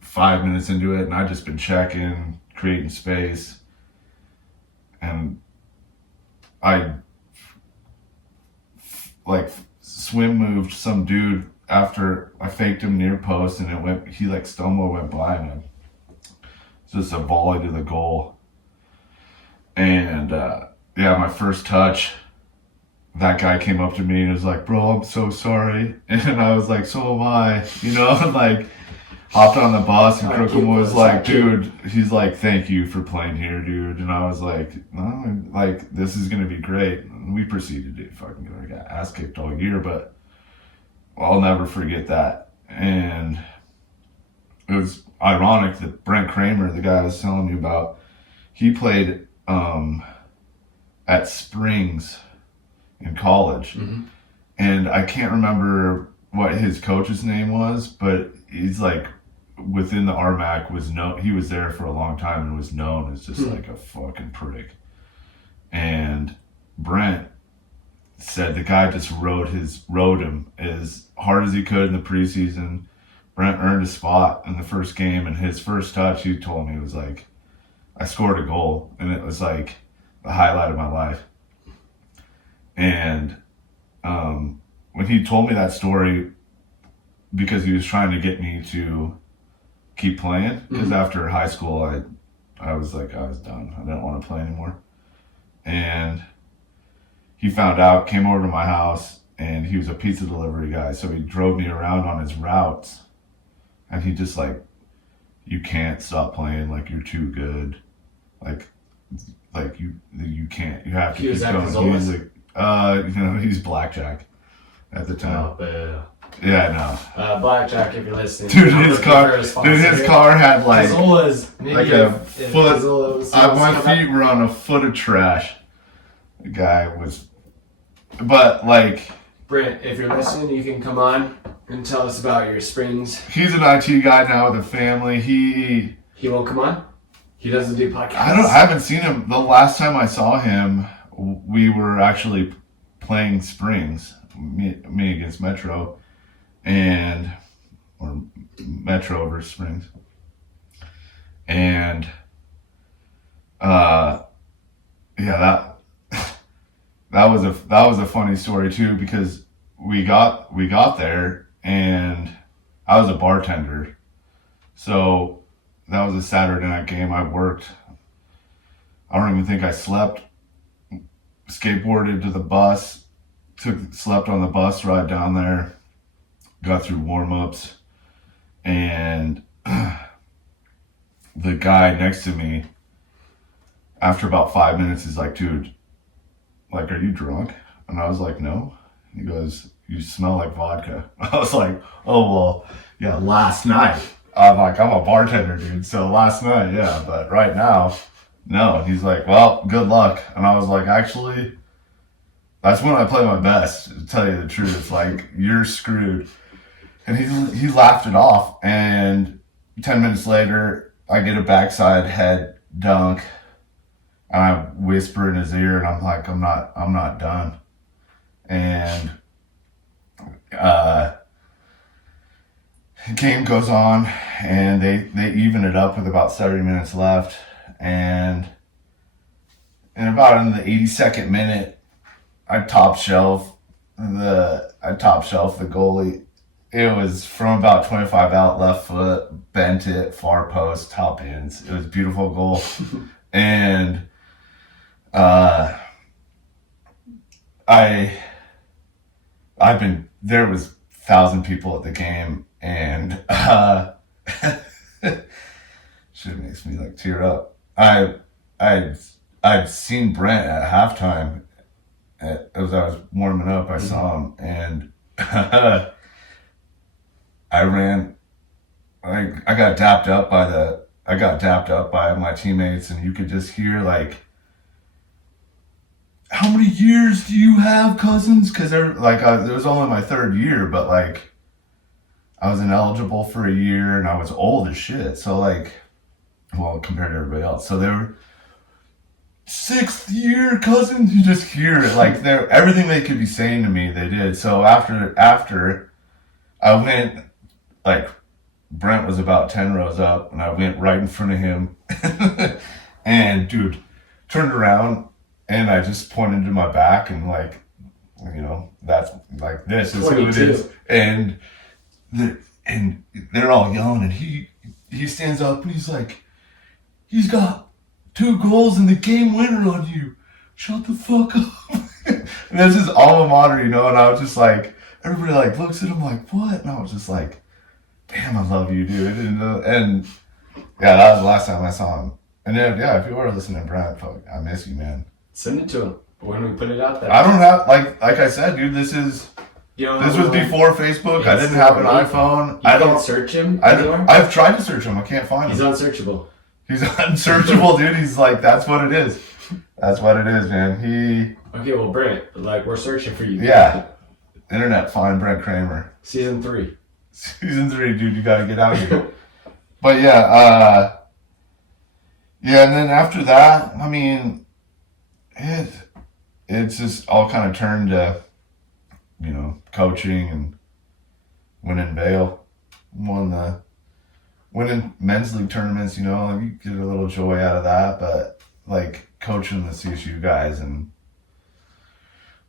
5 minutes into it, and I'd just been checking, creating space, and I swim moved some dude after I faked him near post, and he stumbled, went by, and it's just a volley to the goal. And my first touch, that guy came up to me and was like, bro, I'm so sorry. And I was like, so am I, and hopped on the bus, and Crookham was like, dude, he's like, thank you for playing here, dude. And I was like, no, this is going to be great. And we proceeded to fucking get our ass kicked all year, but I'll never forget that. And it was ironic that Brent Kramer, the guy I was telling you about, he played at Springs in college. Mm-hmm. And I can't remember what his coach's name was, but he's within the RMAC he was there for a long time and was known as just a fucking prick. And Brent said the guy just rode him as hard as he could in the preseason. Brent earned a spot in the first game, and his first touch, he told me, was I scored a goal, and it was the highlight of my life. And when he told me that story, because he was trying to get me to keep playing, because after high school I was done. I didn't want to play anymore. And he found out, came over to my house, and he was a pizza delivery guy. So he drove me around on his routes. And he just like, you can't stop playing. Like, you're too good. Like you can't. You have to keep going. He's like, he's blackjack at the time. Oh, yeah, no. Blackjack, if you're listening. Dude, his car had like a foot. My feet were on a foot of trash. The guy was, but like. Brent, if you're listening, you can come on and tell us about your springs. He's an IT guy now with a family. He won't come on? He doesn't do podcasts? I haven't seen him. The last time I saw him, we were actually playing Springs, me against Metro, or Metro versus Springs. And, that was a funny story too, because we got there and I was a bartender. So that was a Saturday night game. I worked. I don't even think I slept. Skateboarded to the bus, slept on the bus ride down there, got through warm-ups, and the guy next to me, after about 5 minutes, is like, dude, like, are you drunk? And I was like, no. He goes, you smell like vodka. I was like, oh, well, yeah, last night. I'm like, I'm a bartender, dude. So last night, yeah, but right now, no. And he's like, well, good luck. And I was like, actually, that's when I play my best, to tell you the truth. Like, you're screwed. And he laughed it off. And 10 minutes later, I get a backside head dunk. And I whisper in his ear, and I'm like, I'm not done. And game goes on, and they even it up with about 30 minutes left. And about in the 82nd minute, I top shelf the goalie. It was from about 25 out, left foot, bent it, far post, top ends. It was a beautiful goal. And there was 1,000 people at the game, and shit makes me like tear up. I'd seen Brent at halftime as I was warming up. I saw him, and I ran. I got dapped up by my teammates, and you could just hear like, how many years do you have, Cousins? Because it was only my third year, but like, I was ineligible for a year, and I was old as shit. So like, well, compared to everybody else. So they were 6th year, Cousins. You just hear it, like, everything they could be saying to me, they did. So after I went, like, Brent was about 10 rows up, and I went right in front of him, and dude, turned around. And I just pointed to my back and like, that's like, this is 22. Who it is. And they're all yelling, and he stands up and he's like, he's got 2 goals and the game winner on you. Shut the fuck up. And that's his alma mater, and I was just like, everybody like looks at him like, what? And I was just like, damn, I love you, dude. And yeah, that was the last time I saw him. And then, yeah, if you were listening to Brent, fuck, I miss you, man. Send it to him when we put it out there. I don't have, like I said, dude, this was before Facebook. I didn't have an iPhone. You can't search him anywhere? I've tried to search him. I can't find him. He's unsearchable. He's unsearchable, dude. He's like, that's what it is. That's what it is, man. Okay, well, Brent, like, we're searching for you. Yeah. Internet, find Brent Kramer. Season 3. Season 3, dude, you gotta get out here. But yeah, and then after that, I mean, it's just all kind of turned to, coaching and winning Vail. Winning men's league tournaments, you get a little joy out of that, but like coaching the CSU guys and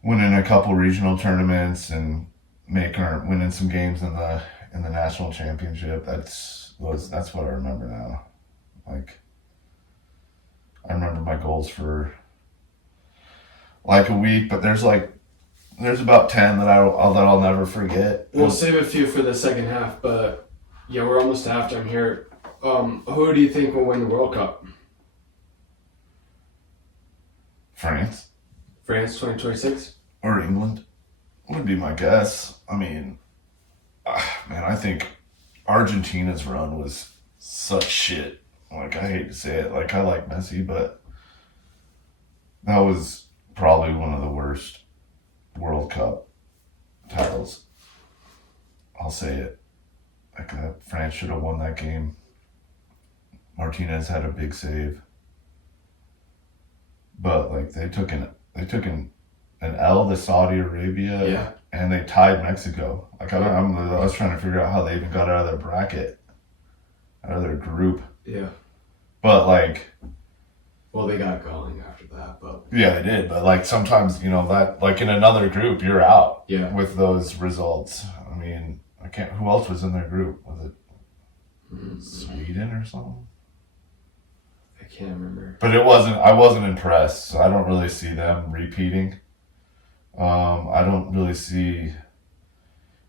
winning a couple regional tournaments and winning some games in the national championship. That's what I remember now. Like, I remember my goals for like a week, but there's about 10 that I'll never forget. We'll save a few for the second half, but yeah, we're almost to halftime here. Who do you think will win the World Cup? France 2026? or England would be my guess. I mean, man, I think Argentina's run was such shit. Like, I hate to say it. Like, I like Messi, but that was probably one of the worst World Cup titles. I'll say it. Like, France should have won that game. Martinez had a big save, but like they took an L to Saudi Arabia, and they tied Mexico. Like I was trying to figure out how they even got out of their bracket, out of their group. Yeah. But like, well, they got going after that, but yeah, they did. But like sometimes that like in another group you're out. Yeah. With those results. I mean, who else was in their group? Was it Sweden or something? I can't remember. But I wasn't impressed. So I don't really see them repeating. I don't really see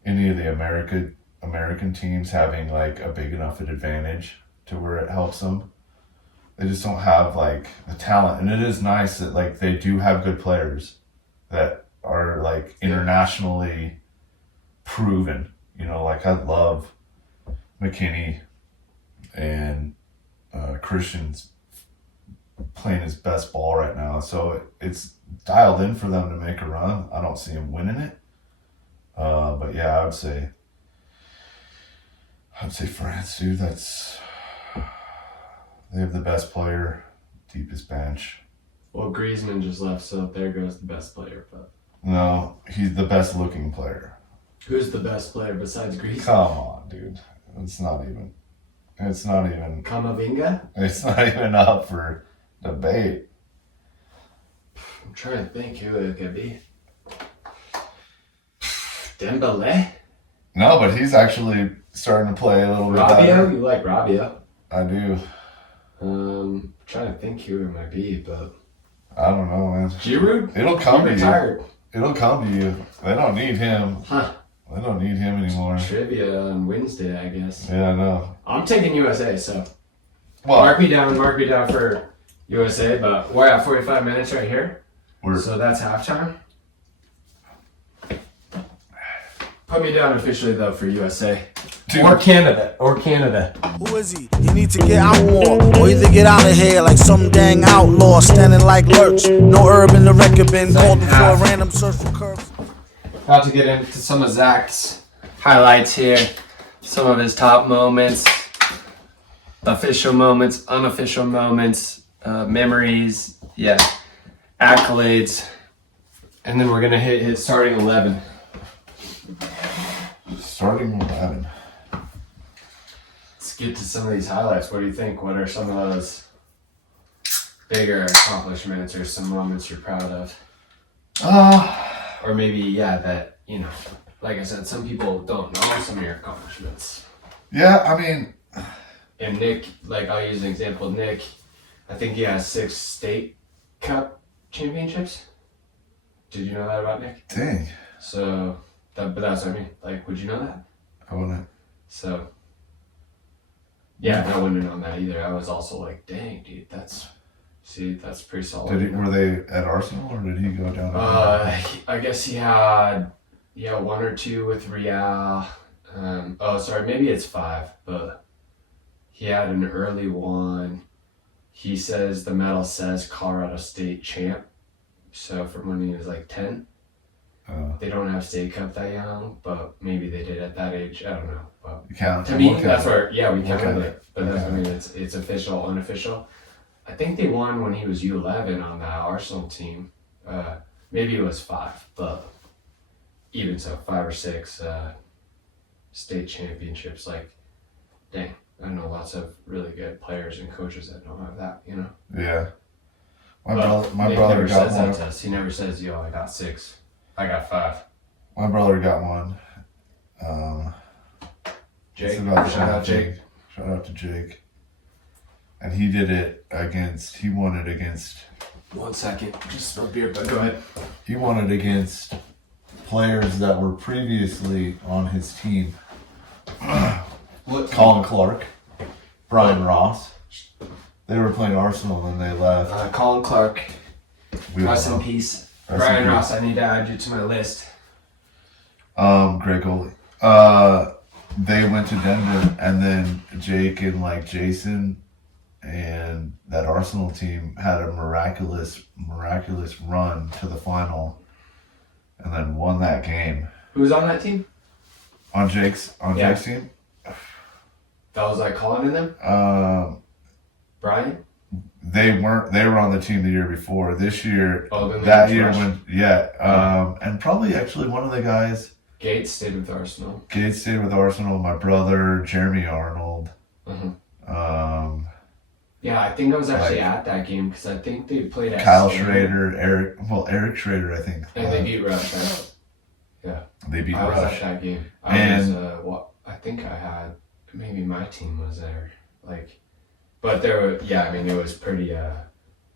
any of the American teams having like a big enough an advantage to where it helps them. They just don't have like the talent. And it is nice that like they do have good players that are like internationally proven. Like I love McKinney and Christian's playing his best ball right now. So it's dialed in for them to make a run. I don't see him winning it. But yeah, I would say France, dude. They have the best player, deepest bench. Well, Griezmann just left, so there goes the best player. But no, he's the best looking player. Who's the best player besides Griezmann? Come on, dude. It's not even. Camavinga? It's not even up for debate. I'm trying to think who it could be. Dembele? No, but he's actually starting to play a little bit better. You like Rabiot? I do. I'm trying to think who it might be, but I don't know, man. Giroud? It'll come to retired. you. It'll come to you. They don't need him. Huh. They don't need him anymore. Trivia on Wednesday, I guess. Yeah, I know. I'm taking USA, so Well, mark me down for USA, but we're at 45 minutes right here. So that's halftime. Put me down officially though for USA. Or Canada. Who is he? You need to get out more, or either get out of here like some dang outlaw, standing like lurch. No herb in the record bin, called before a random search for curves. About to get into some of Zack's highlights here. Some of his top moments, official moments, unofficial moments, memories, accolades. And then we're going to hit his starting 11. Starting 11. Let's get to some of these highlights. What do you think? What are some of those bigger accomplishments or some moments you're proud of? Or maybe, that, like I said, some people don't know some of your accomplishments. Yeah, I mean... And Nick, like I'll use an example. Nick, I think he has 6 state cup championships. Did you know that about Nick? Dang. So, but that's what I mean. Like, would you know that? I wouldn't. So, I wouldn't have known that either. I was also like, dang, dude, that's pretty solid. Were they at Arsenal or did he go down? I guess he had 1 or 2 with Real. Maybe it's 5, but he had an early one. He says the medal says Colorado State champ. So from when he was like 10. They don't have state cup that young, but maybe they did at that age. I don't know. But to me, that's where we counted it. But that's, I mean, it's official, unofficial. I think they won when he was U11 on that Arsenal team. Maybe it was 5, but even so, 5 or 6 state championships. Like, dang, I know lots of really good players and coaches that don't have that. Yeah. My Nick brother never got says one. that to us. He never says, I got 6. I got 5. My brother got one. Jake, Shout out Jake. Shout out to Jake. and he did it against. He won it against. 1 second, just spilled beer, but go ahead. He won it against players that were previously on his team. Colin Clark, Brian Ross. They were playing Arsenal and they left. Colin Clark. We Rest don't in know. peace. Rest Brian in peace. Ross, I need to add you to my list. Great goalie. They went to Denver, and then Jake and like Jason and that Arsenal team had a miraculous run to the final, and then won that game. Who was on that team? On Jake's team. That was like Colin in them? Brian? They weren't. They were on the team the year before. This year, Then that they year rushed. and probably actually one of the guys. Gates stayed with Arsenal. Gates stayed with Arsenal. My brother, Jeremy Arnold. Yeah, I think I was actually Like- at that game because I think they played at Kyle Stanley, Schrader, Eric Schrader, I think. and they beat Rush. Right? Yeah, They beat I was Rush. at that game. I think I had maybe my team was there. But there were it was pretty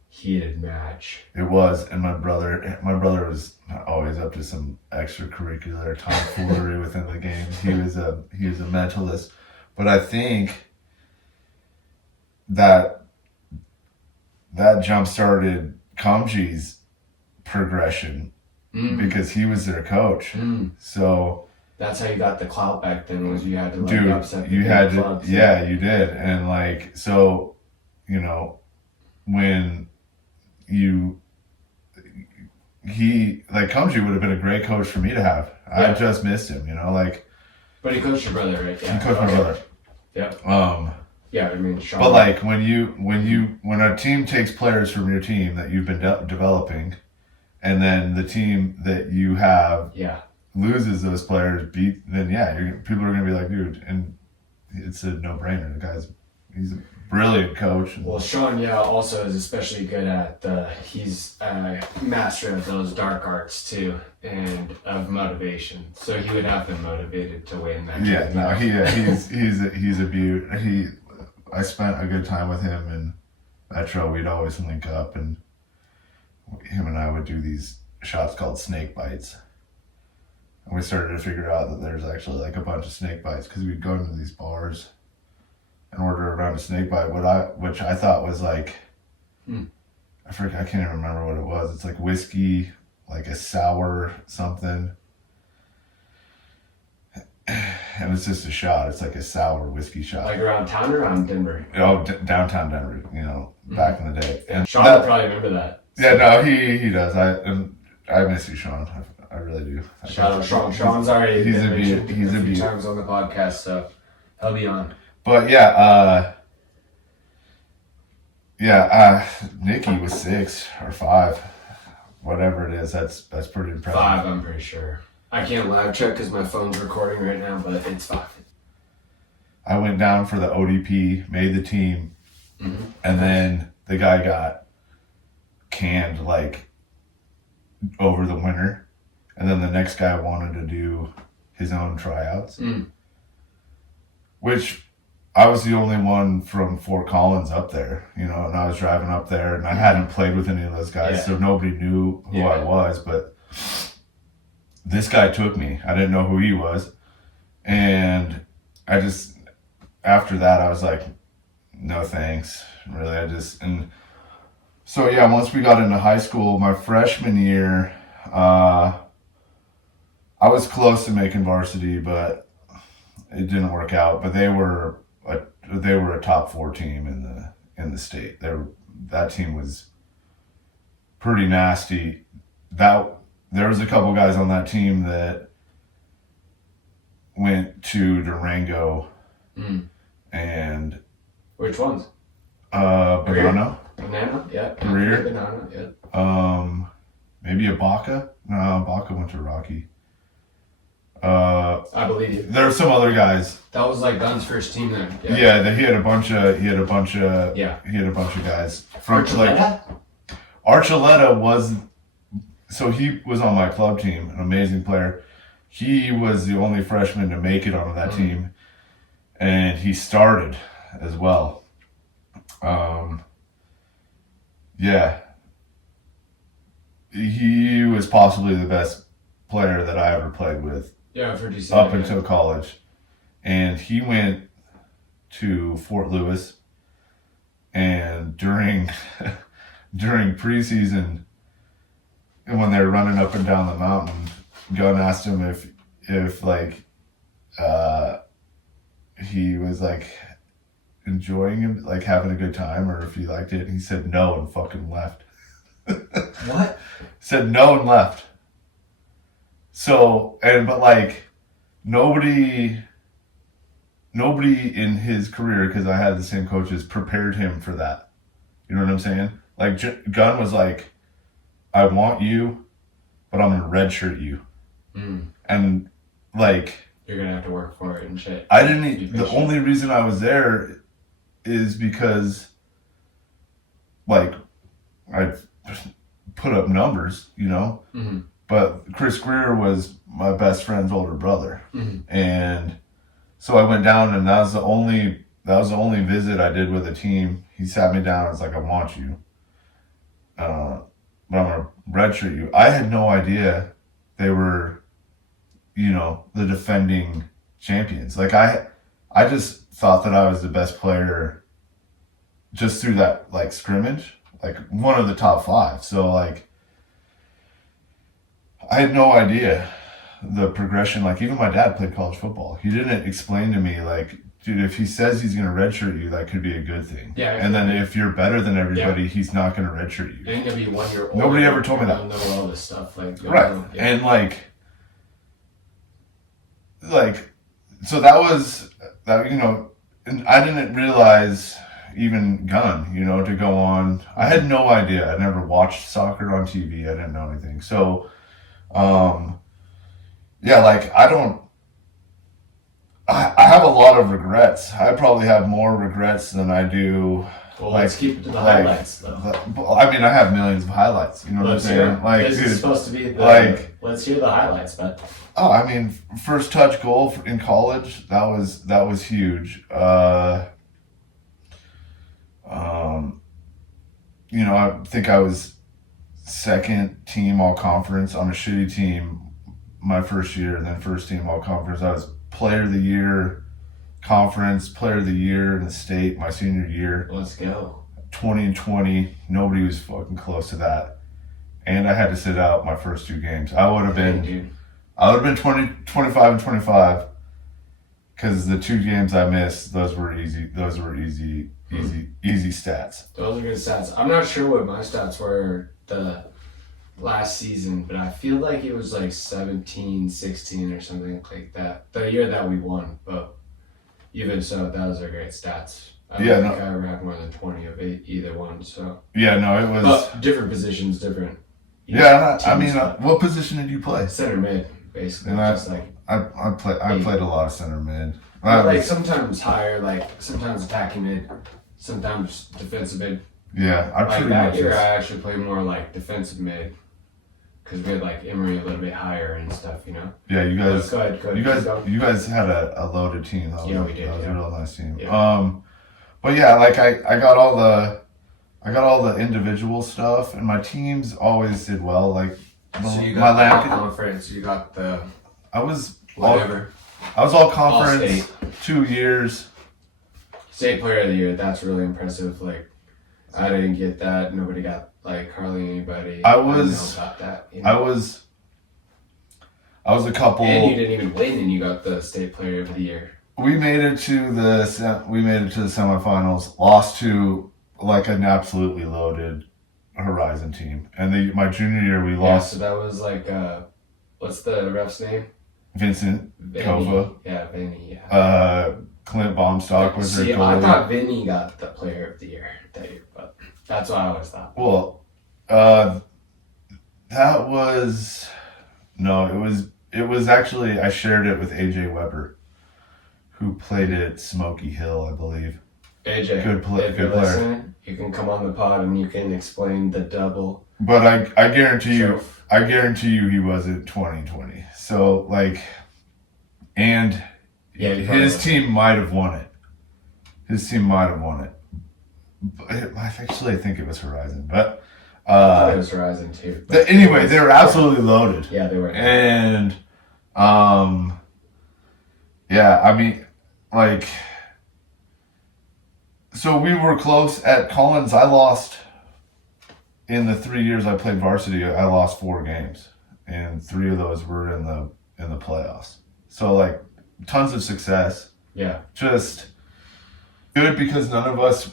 heated match. It was, and my brother was always up to some extracurricular tomfoolery within the game. He was a mentalist, but I think that jump started Kamji's progression because he was their coach. So That's how you got the clout back then. Was you had to dude, upset the you big had to, clubs. yeah, you did, and so, when Kamji would have been a great coach for me to have. I just missed him, But he coached your brother, right? Yeah. he coached my brother. Yeah. Yeah, I mean, Sean. But when a team takes players from your team that you've been developing, and then the team that you have loses those players, then people are gonna be like, dude, and it's a no-brainer. He's a brilliant coach. Well, Sean, also is especially good at he's a master of those dark arts too, and of motivation. So he would have them motivated to win that. Yeah, no, he's a beaut. I spent a good time with him in Metro. We'd always link up, and him and I would do these shots called snake bites. And we started to figure out that there's actually a bunch of snake bites because we'd go into these bars and order a round of snake bite, which I thought was I can't even remember what it was. It's like whiskey, like a sour something. And it's just a shot. It's like a sour whiskey shot. Like around town or around Denver? Oh, downtown Denver, back in the day. And Sean would probably remember that. Yeah, no, he does. I miss you, Sean. I really do. Shout out Sean. Sean's already He's been a mentioned beaut. He's a few beaut. times on the podcast, so he'll be on. But Nikki was 6 or 5, whatever it is. That's pretty impressive. 5, I'm pretty sure. I can't live check because my phone's recording right now, but it's 5. I went down for the ODP, made the team, and then the guy got canned over the winter, and then the next guy wanted to do his own tryouts, which I was the only one from Fort Collins up there, and I was driving up there, and I hadn't played with any of those guys, so nobody knew who I was, but this guy took me. I didn't know who he was, and after that, I was like, no thanks, really. Once we got into high school, my freshman year, I was close to making varsity, but it didn't work out. But they were a top 4 team in the state. That team was pretty nasty. There was a couple guys on that team that went to Durango, and Which ones? Banana. Banana? Yeah. Career? Banana, yeah. Maybe a Baca. No, Baca went to Rocky. I believe you. There were some other guys. That was Gunn's first team then. Yeah, he had a bunch of guys from Archuleta was. So he was on my club team, an amazing player. He was the only freshman to make it onto that team, and he started as well. Yeah. He was possibly the best player that I ever played with. Yeah, I've heard you say up that. until college. And he went to Fort Lewis, and during preseason, and when they were running up and down the mountain, Gunn asked him if like he was like enjoying him, like having a good time, or if he liked it. And he said no and fucking left. What? Said no and left. So, but like nobody in his career, because I had the same coaches, prepared him for that. You know what I'm saying? Like Gunn was like, I want you, but I'm gonna redshirt you. And like, you're gonna have to work for it and shit. I didn't. The only reason I was there is because, like, I put up numbers, you know. Mm-hmm. But Chris Greer was my best friend's older brother, mm-hmm. and so I went down, and that was the only visit I did with a team. He sat me down and was like, "I want you, but I'm gonna redshirt you." I had no idea they were, you know, the defending champions. Like I just thought that I was the best player just through that like scrimmage, like one of the top 5. So like I had no idea the progression. Like even my dad played college football. He didn't explain to me like, dude, if he says he's gonna redshirt you, that could be a good thing. Yeah. And then if you're better than everybody, he's not gonna redshirt you. You're gonna be 1 year old. Nobody ever told me that. You know all this stuff, like Right. And like so that was that, you know, and I didn't realize even Gunn, you know, to go on. I had no idea. I never watched soccer on TV. I didn't know anything. So yeah, like I have a lot of regrets. I probably have more regrets than I do. Well, let's keep it to the highlights, though. I mean, I have millions of highlights. You know what I'm saying? Like, this dude, is supposed to be the, like, let's hear the highlights, but oh, I mean, first touch goal in college, that was huge. You know, I think I was second team all conference on a shitty team my first year, and then first team all conference. I was player of the year conference, player of the year in the state my senior year. let's go. 20 nobody was fucking close to that. And I had to sit out my first 2 games. I would have been 20, 25 and 25, because the 2 games I missed, those were easy stats. Those are good stats. I'm not sure what my stats were the last season, but I feel like it was like 17, 16 or something like that. The year that we won, but even so, those are great stats. I don't think I ever had more than 20 of either one. So yeah, no, it was. But different positions, different. Yeah, I mean, what position did you play? Center mid, basically. And just like I played a lot of center mid. like sometimes higher, like sometimes attacking mid, sometimes defensive mid. Yeah, I Like pretty that much. year, I actually played more like defensive mid, because we had like Emery a little bit higher and stuff, you know. Yeah, you guys. Go ahead. You guys had a loaded team. That Yeah, we did. That was a real nice team. Yeah. But yeah, like I got all the individual stuff, and my teams always did well. Like So you my got the lab, conference, you got the I was whatever. all conference All 2 years. State player of the year, that's really impressive. Like I didn't get that. Nobody got like hardly anybody. I know was about that. You know? I was a couple. And you didn't even win, and you got the state player of the year. We made it to the semifinals. Lost to like an absolutely loaded Horizon team, and my junior year we lost. So that was like what's the ref's name? Vincent Kova. Yeah, Vinny. Yeah. Clint Baumstock was their See, goalie. I thought Vinny got the player of the year that year, but that's what I always thought. Well, that was it was actually, I shared it with AJ Weber, who played at Smoky Hill, I believe. AJ, Good if you're player. listening, you can come on the pod and you can explain the double. But I guarantee you, Shelf. I guarantee you he wasn't 2020. So like, and Yeah, his team might have won it. His team might have won it. I actually think it was Horizon, but I thought it was Horizon too. anyway, they were absolutely loaded. Yeah, they were. And yeah, I mean, like, so we were close at Collins. I lost in the 3 years I played varsity. I lost 4 games, and 3 of those were in the playoffs. So like, tons of success. Yeah. Just good because none of us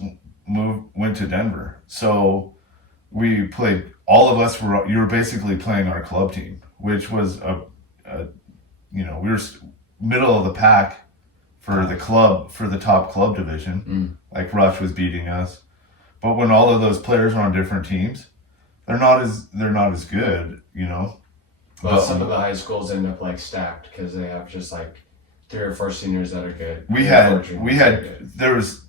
went to Denver. So we played. All of us were. You were basically playing our club team, which was we were middle of the pack for the club, for the top club division. Like Rush was beating us, but when all of those players are on different teams, they're not as good, you know. Well, some of the high schools end up like stacked because they have just like 3 or 4 seniors that are good. There was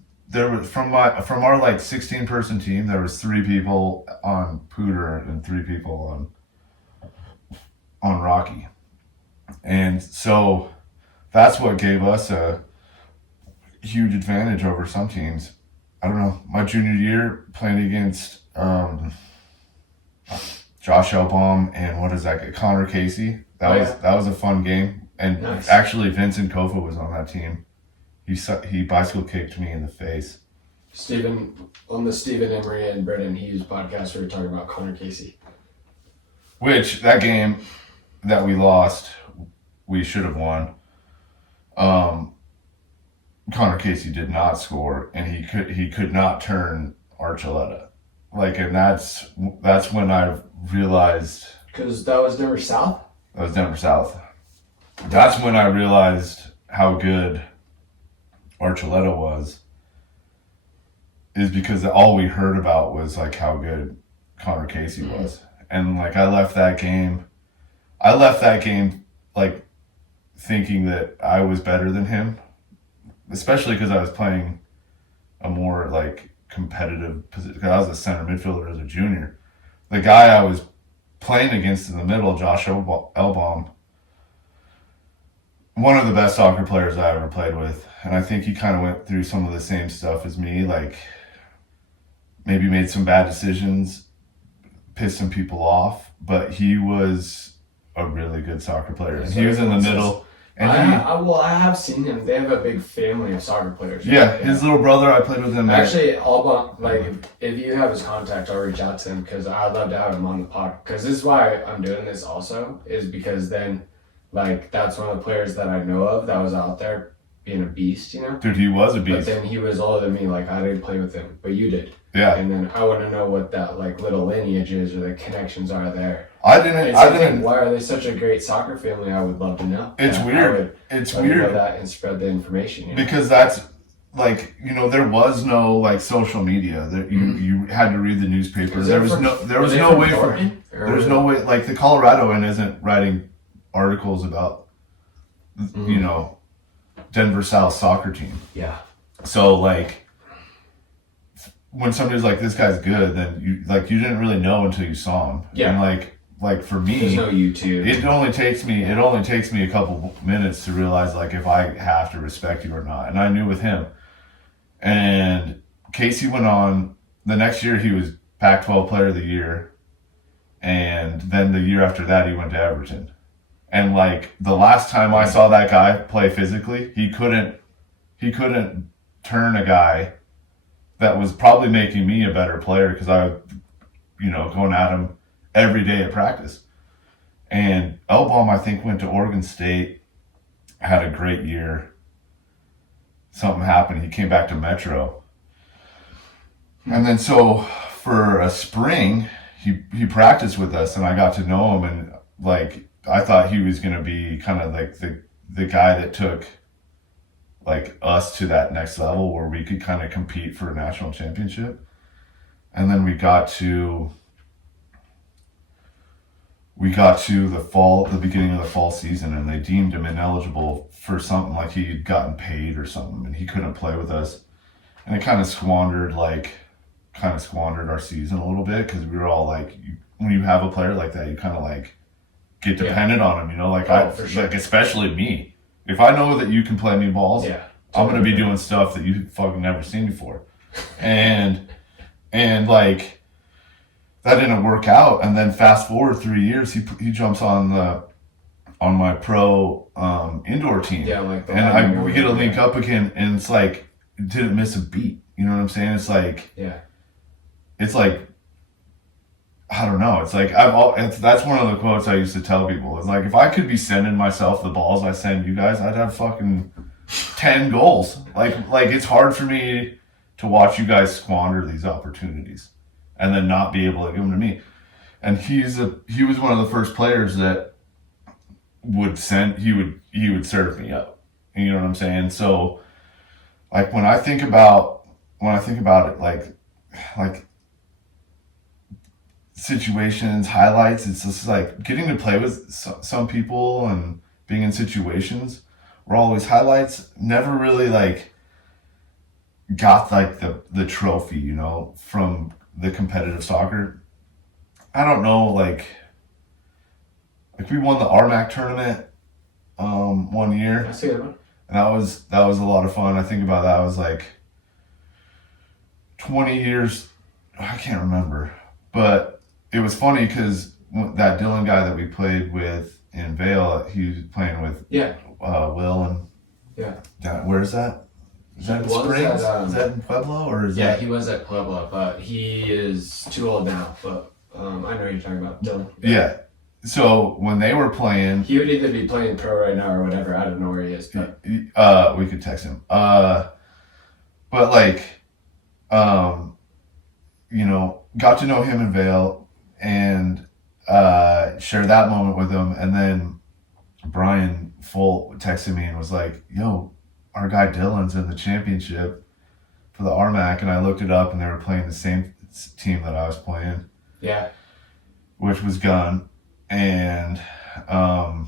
from our like 16-person team, there was 3 people on Pooter and 3 people on Rocky, and so that's what gave us a huge advantage over some teams. I don't know. My junior year, playing against Josh Elbaum and Connor Casey. That was a fun game. And nice. Actually, Vincent Kofa was on that team. He bicycle kicked me in the face. On the Stephen Emery and Brendan Hughes podcast, we were talking about Connor Casey. Which, that game that we lost, we should have won. Connor Casey did not score, and he could not turn Archuleta. Like, and that's when I realized. Because that was Denver South? That was Denver South. That's when I realized how good Archuleta was. Is because all we heard about was like how good Connor Casey was. And like I left that game like thinking that I was better than him. Especially because I was playing a more like competitive position. Because I was a center midfielder as a junior. The guy I was playing against in the middle, Josh Elbaum, one of the best soccer players I ever played with. And I think he kind of went through some of the same stuff as me. Like maybe made some bad decisions, pissed some people off. But he was a really good soccer player. And he was in the middle. And I have seen him. They have a big family of soccer players. Right? Yeah, his little brother, I played with him. Actually, if you have his contact, I'll reach out to him because I'd love to have him on the pod. Because this is why I'm doing this also, is because then, like, that's one of the players that I know of that was out there being a beast, you know? Dude, he was a beast. But then he was older than me. Like, I didn't play with him, but you did. Yeah. And then I want to know what that, like, little lineage is or the connections are there. I didn't. Why are they such a great soccer family? I would love to know. It's weird. It's weird. Know that and spread the information. You know? Because that's like, you know, there was no like social media. That you had to read the newspaper. There was no way. Like the Coloradoan isn't writing articles about you know, Denver South soccer team. Yeah. So like, when somebody's like, this guy's good, then you didn't really know until you saw him. Yeah. And like for me, there's no YouTube. It only takes me a couple minutes to realize like if I have to respect you or not. And I knew with him. And Casey went on the next year. He was Pac-12 Player of the Year, and then the year after that he went to Everton. And like the last time I saw that guy play physically, he couldn't turn a guy that was probably making me a better player because I was, you know, going at him every day at practice. And Elbaum, I think, went to Oregon State, had a great year. Something happened. He came back to Metro. And then so for a spring, he practiced with us and I got to know him. And like, I thought he was going to be kind of like the guy that took like us to that next level where we could kind of compete for a national championship. And then we got to the beginning of the fall season, and they deemed him ineligible for something like he'd gotten paid or something, and he couldn't play with us. And it kind of squandered our season a little bit because we were all like, when you have a player like that, you kind of like get dependent on him, you know, like like especially me. If I know that you can play me balls, I'm going to be doing stuff that you've fucking never seen before. and like that didn't work out. And then fast forward 3 years, he jumps on my pro indoor team. Yeah, like we get to link up again, and it's like didn't miss a beat. You know what I'm saying? It's like it's like I don't know. It's like that's one of the quotes I used to tell people. It's like if I could be sending myself the balls I send you guys, I'd have fucking 10 goals. Like it's hard for me to watch you guys squander these opportunities and then not be able to give them to me. And he was one of the first players that would he would serve me up. You know what I'm saying? So like when I think about it, like situations, highlights, it's just like getting to play with some people and being in situations were always highlights. Never really like got like the trophy, you know, from the competitive soccer. I don't know, like we won the RMAC tournament 1 year. That's a good one. And that was a lot of fun. I think about that. I was like 20 years, I can't remember, but it was funny because that Dylan guy that we played with in Vail, he was playing with Will and where is that? Is that in Springs? Is that in Pueblo or is that? He was at Pueblo, but he is too old now. But I know what you're talking about, Dylan. Yeah. So when they were playing, he would either be playing pro right now or whatever. I don't know where he is. But we could text him. But like, you know, got to know him in Vail and share that moment with him, and then Brian Full texted me and was like, "Yo, our guy Dylan's in the championship for the RMAC," and I looked it up, and they were playing the same team that I was playing. Yeah. Which was Gun, and I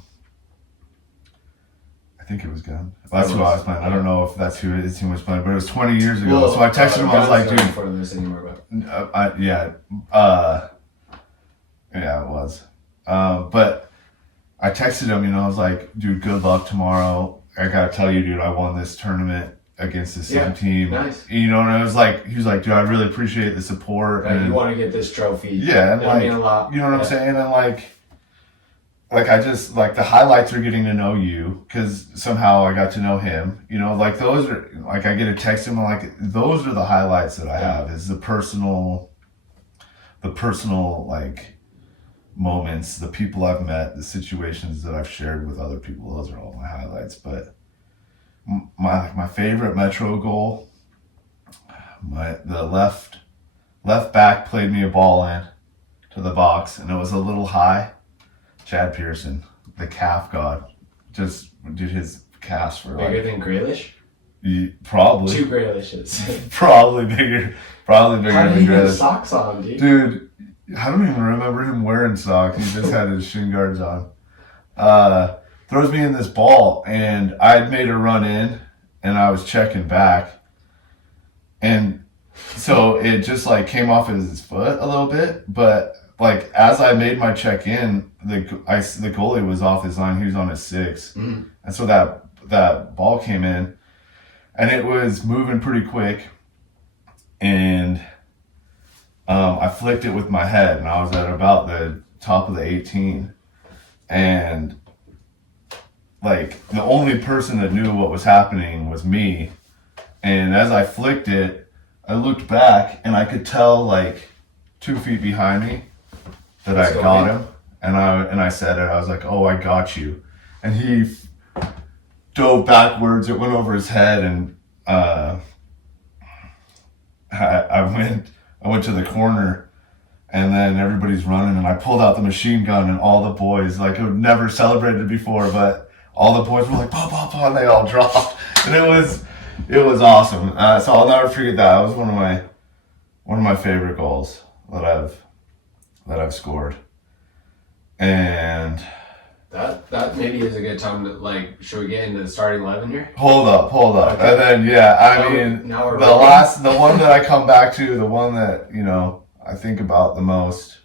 think it was Gun. That's who I was playing. I don't know if that's who his team was playing, but it was 20 years ago. Well, so I texted him. I was like, "Dude, for this anymore, but yeah, it was." But I texted him. You know, I was like, "Dude, good luck tomorrow. I gotta tell you, dude, I won this tournament against the same team." Nice. You know, and I was like, he was like, "Dude, I really appreciate the support." Like, and you want to get this trophy. Yeah, and like, mean a lot. you know what I'm saying? And like I just, like, the highlights are getting to know you, because somehow I got to know him. You know, like, those are, like, I get a text him, like, those are the highlights that I have, is the personal, like, moments, the people I've met, the situations that I've shared with other people. Those are all my highlights. But my favorite Metro goal, the left back played me a ball in to the box, and it was a little high. Chad Pearson, the calf god, just did his cast for bigger than Grealish? Probably. 2 Grealishes. Probably bigger How than did he Grealish. have socks on, dude? Dude, I don't even remember him wearing socks. He just had his shin guards on. Throws me in this ball, and I'd made a run in, and I was checking back, and so it just like came off his foot a little bit, but like as I made my check in, the goalie was off his line. He was on his 6, and so that ball came in, and it was moving pretty quick, and I flicked it with my head, and I was at about the top of the 18, and like the only person that knew what was happening was me, and as I flicked it, I looked back, and I could tell like 2 feet behind me that I got him, and I said it. I was like, "Oh, I got you," and he dove backwards. It went over his head, and I went to the corner, and then everybody's running, and I pulled out the machine gun, and all the boys, like, I've never celebrated before, but all the boys were like, "Pop, pop, pop," and they all dropped, and it was awesome. So I'll never forget that. It was one of my favorite goals that I've scored. And that maybe is a good time to, like, should we get into the starting 11 here? Hold up. Okay. And then Now we're the one that I come back to, the one that, you know, I think about the most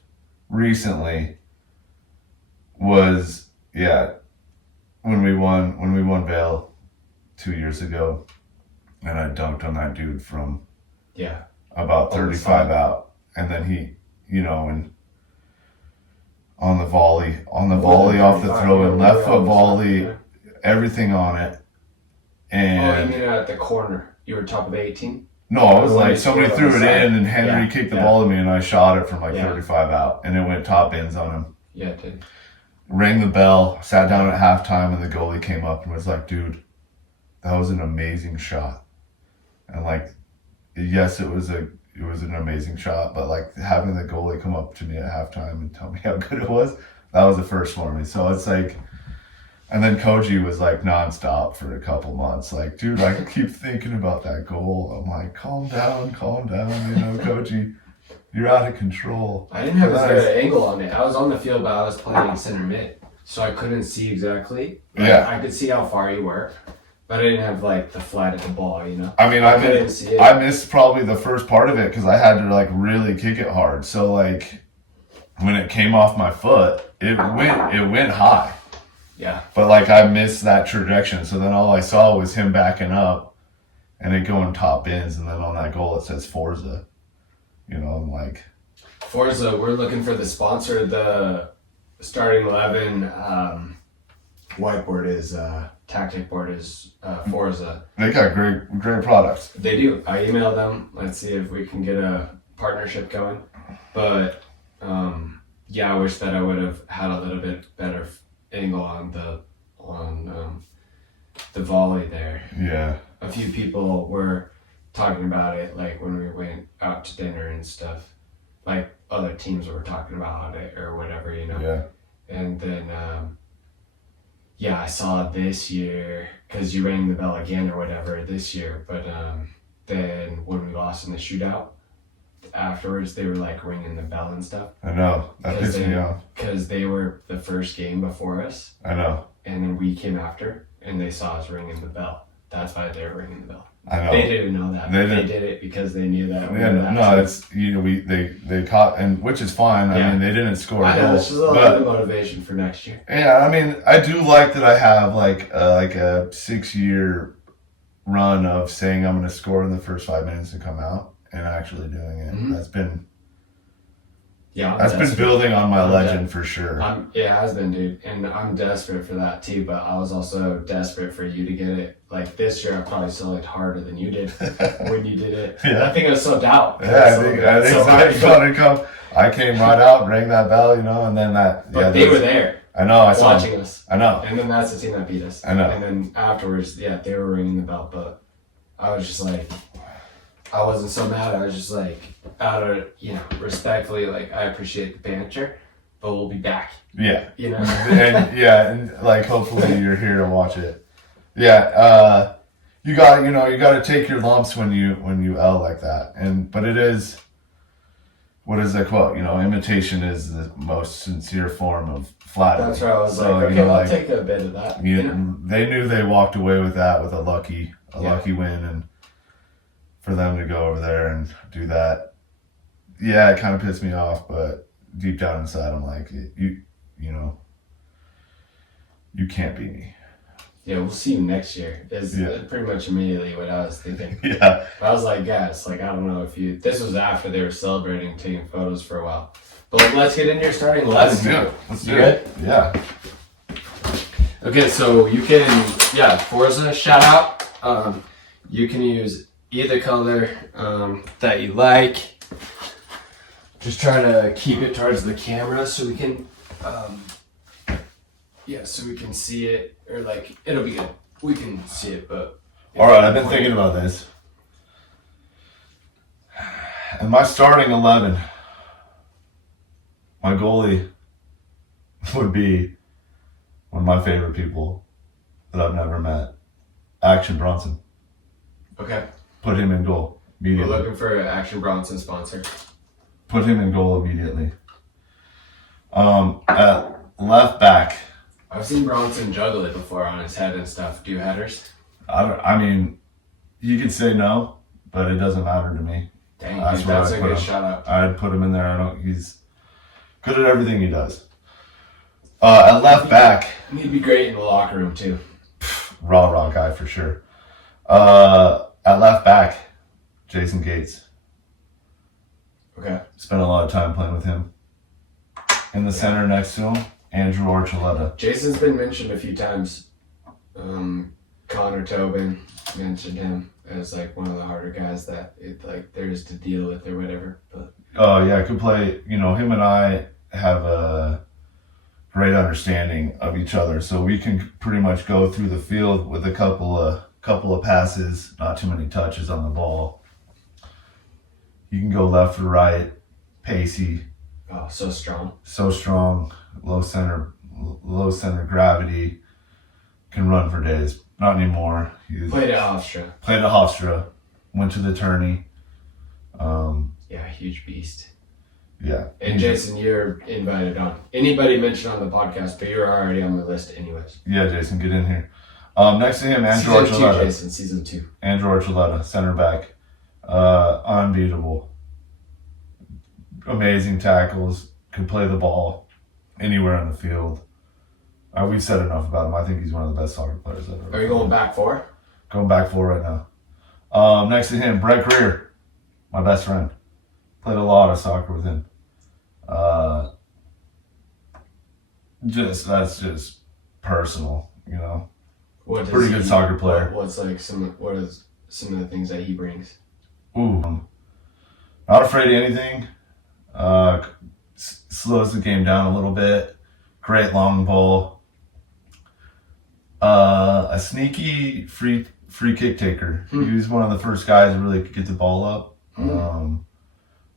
recently was when we won Vail 2 years ago, and I dunked on that dude from Yeah. about 35 out. And then he, and on the volley off the throw and left foot volley, everything on it. And you mean at the corner? You were top of the 18? No, I was like, somebody threw it in and Henry kicked the ball to me and I shot it from 35 out and it went top ends on him. Yeah, it did. Rang the bell, sat down at halftime and the goalie came up and was like, dude, that was an amazing shot. And like, yes, it was an amazing shot, but like having the goalie come up to me at halftime and tell me how good it was, that was the first for me. So it's like, and then Koji was like nonstop for a couple months. Like, dude, I keep thinking about that goal. I'm like, calm down, Koji, you're out of control. I didn't have as good an angle on it. I was on the field, but I was playing center mid, so I couldn't see exactly. I could see how far you were, but I didn't have like the flight of the ball, I mean, I couldn't see it. I missed probably the first part of it because I had to like really kick it hard. So like when it came off my foot, it went high. Yeah. But like I missed that trajectory. So then all I saw was him backing up and it going top ends. And then on that goal, it says Forza. I'm like. Forza, we're looking for the sponsor. The starting 11 whiteboard is, tactic board is Forza. They got great products. They do. I emailed them. Let's see if we can get a partnership going. But I wish that I would have had a little bit better angle on the volley there. Yeah. A few people were talking about it, like when we went out to dinner and stuff. Like other teams were talking about it or whatever, Yeah. And then, I saw it this year because you rang the bell again or whatever this year. But then when we lost in the shootout, afterwards they were like ringing the bell and stuff. I know. That pissed me off. Because they were the first game before us. I know. And then we came after and they saw us ringing the bell. That's why they were ringing the bell. I know. They didn't know that. They did it because they knew that. It's they caught, and which is fine. I mean, they didn't score a goal. This is a little bit of motivation for next year. Yeah, I mean, I do like that I have like a 6-year run of saying I'm going to score in the first 5 minutes and come out and actually doing it. Mm-hmm. That's been desperate. building on my legend for sure. It has been, dude, and I'm desperate for that too. But I was also desperate for you to get it. Like this year, I probably still looked harder than you did when you did it. Yeah. I think I was so out. Yeah, I think so. I came right out, rang that bell, and then that. But they were there. I know. I saw watching us. I know. And then that's the team that beat us. I know. And then afterwards, they were ringing the bell, but I was just like, I wasn't so mad. I was just like, out of respectfully, like I appreciate the banter, but we'll be back. Yeah. And like hopefully you're here to watch it. Yeah. You got to take your lumps when you L like that. But it is. What is that quote? Imitation is the most sincere form of flattery. That's right. I was I'll take a bit of that. They knew they walked away with that with a lucky win, and for them to go over there and do that, it kind of pissed me off. But deep down inside, I'm like, you can't beat me. Yeah, we'll see you next year. Is pretty much immediately what I was thinking. Yeah. I was like, guys, I don't know if you. This was after they were celebrating, taking photos for a while. But let's get into your starting 11. Let's do it. Let's do it. Yeah. Okay, so you can, Forza, shout out. You can use either color that you like. Just try to keep it towards the camera so we can, so we can see it, or it'll be good. We can see it, but. All right, I've been thinking about this. And my starting 11, my goalie would be one of my favorite people that I've never met, Action Bronson. Okay. Put him in goal immediately. We're looking for an Action Bronson sponsor. Put him in goal immediately. At left back. I've seen Bronson juggle it before on his head and stuff. Do headers? I mean, you could say no, but it doesn't matter to me. Dang, that's a good shout out. I'd put him in there. He's good at everything he does. At left back. He'd be great in the locker room too. Raw guy for sure. At left back, Jason Gates. Okay. Spent a lot of time playing with him. In the center next to him, Andrew Archuleta. Jason's been mentioned a few times. Connor Tobin mentioned him as like one of the harder guys that there's to deal with or whatever. But Oh yeah, could play. You know, him and I have a great understanding of each other, so we can pretty much go through the field with a couple of passes, not too many touches on the ball. You can go left or right, pacey. oh, so strong. So strong, low center gravity, can run for days. Not anymore. Played at Hofstra. Played at Hofstra, went to the tourney. Yeah, huge beast. Yeah. And Jason, you're invited on. Anybody mentioned on the podcast, but you're already on the list anyways. Yeah, Jason, get in here. Next to him, Andrew Season 2, Archuleta. Jason, season 2. Andrew Archuleta, center back. Unbeatable. Amazing tackles. Can play the ball anywhere on the field. We've said enough about him. I think he's one of the best soccer players I've ever. Are you going back 4? Going back 4 right now. Next to him, Brett Greer, my best friend. Played a lot of soccer with him. That's just personal, you know. What does Pretty good soccer player. What is some of the things that he brings? Ooh, not afraid of anything. Slows the game down a little bit. Great long ball. A sneaky free kick taker. He was one of the first guys to really get the ball up.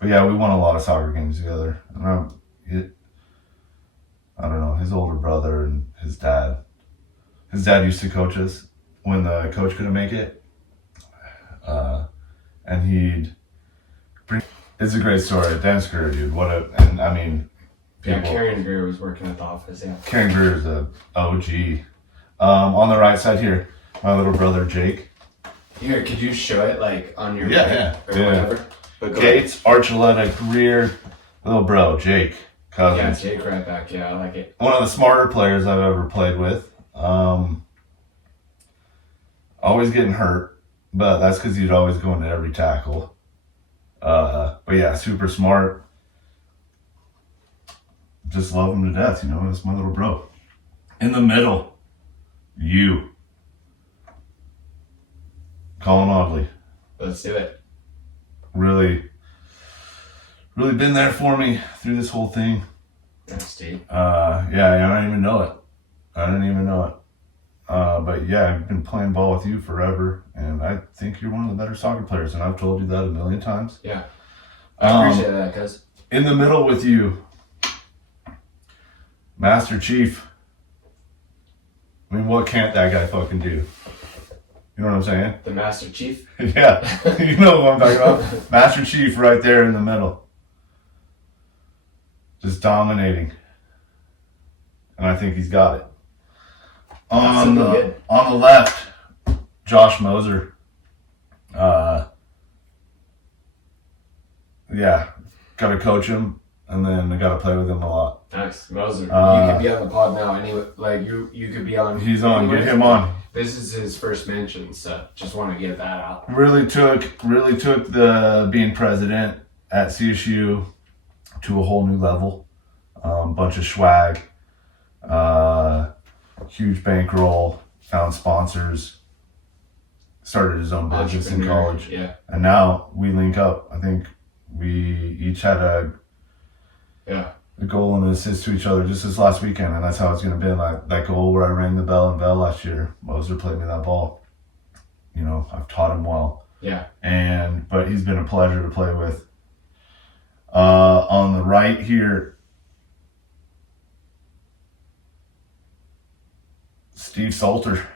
But yeah, we won a lot of soccer games together. And I don't know, his older brother and his dad. His dad used to coach us when the coach couldn't make it. And he'd bring... It's a great story. Dennis Greer, dude. Yeah, Karen Greer was working at the office, yeah. Karen Greer is a OG. On the right side here, my little brother, Jake. Here, could you show it, like, on your Yeah. whatever? But Gates, Archuleta, Greer, little bro, Jake. Cousins. Yeah, Jake right back. Yeah, I like it. One of the smarter players I've ever played with. Always getting hurt, but that's because he'd always go into every tackle. But yeah, super smart. Just love him to death, you know. That's my little bro. In the middle, you. Collin Audley. Let's do it. Really been there for me through this whole thing. That's deep. Yeah, I don't even know it. But yeah, I've been playing ball with you forever, and I think you're one of the better soccer players, and I've told you that a million times. Yeah. I appreciate that, cuz. In the middle with you, Master Chief. I mean, what can't that guy fucking do? You know what I'm saying? The Master Chief? Yeah, you know what I'm talking about. Master Chief right there in the middle. Just dominating. And I think he's got it. On the left, Josh Moser. Yeah, got to coach him, and then I got to play with him a lot. Nice. Moser. You could be on the pod now anyway. Like, you could be on. He's on. anyways. Get him on. This is his first mention, so just want to get that out. Really took the being president at CSU to a whole new level. Bunch of swag, huge bankroll, found sponsors, started his own business in college. Yeah. And now we link up. I think we each had a goal and an assist to each other just this last weekend, and that's how it's going to be. Like that goal where I rang the bell in Bell last year, Moser played me that ball. You know, I've taught him well. Yeah. But he's been a pleasure to play with. On the right here, Steve Salter.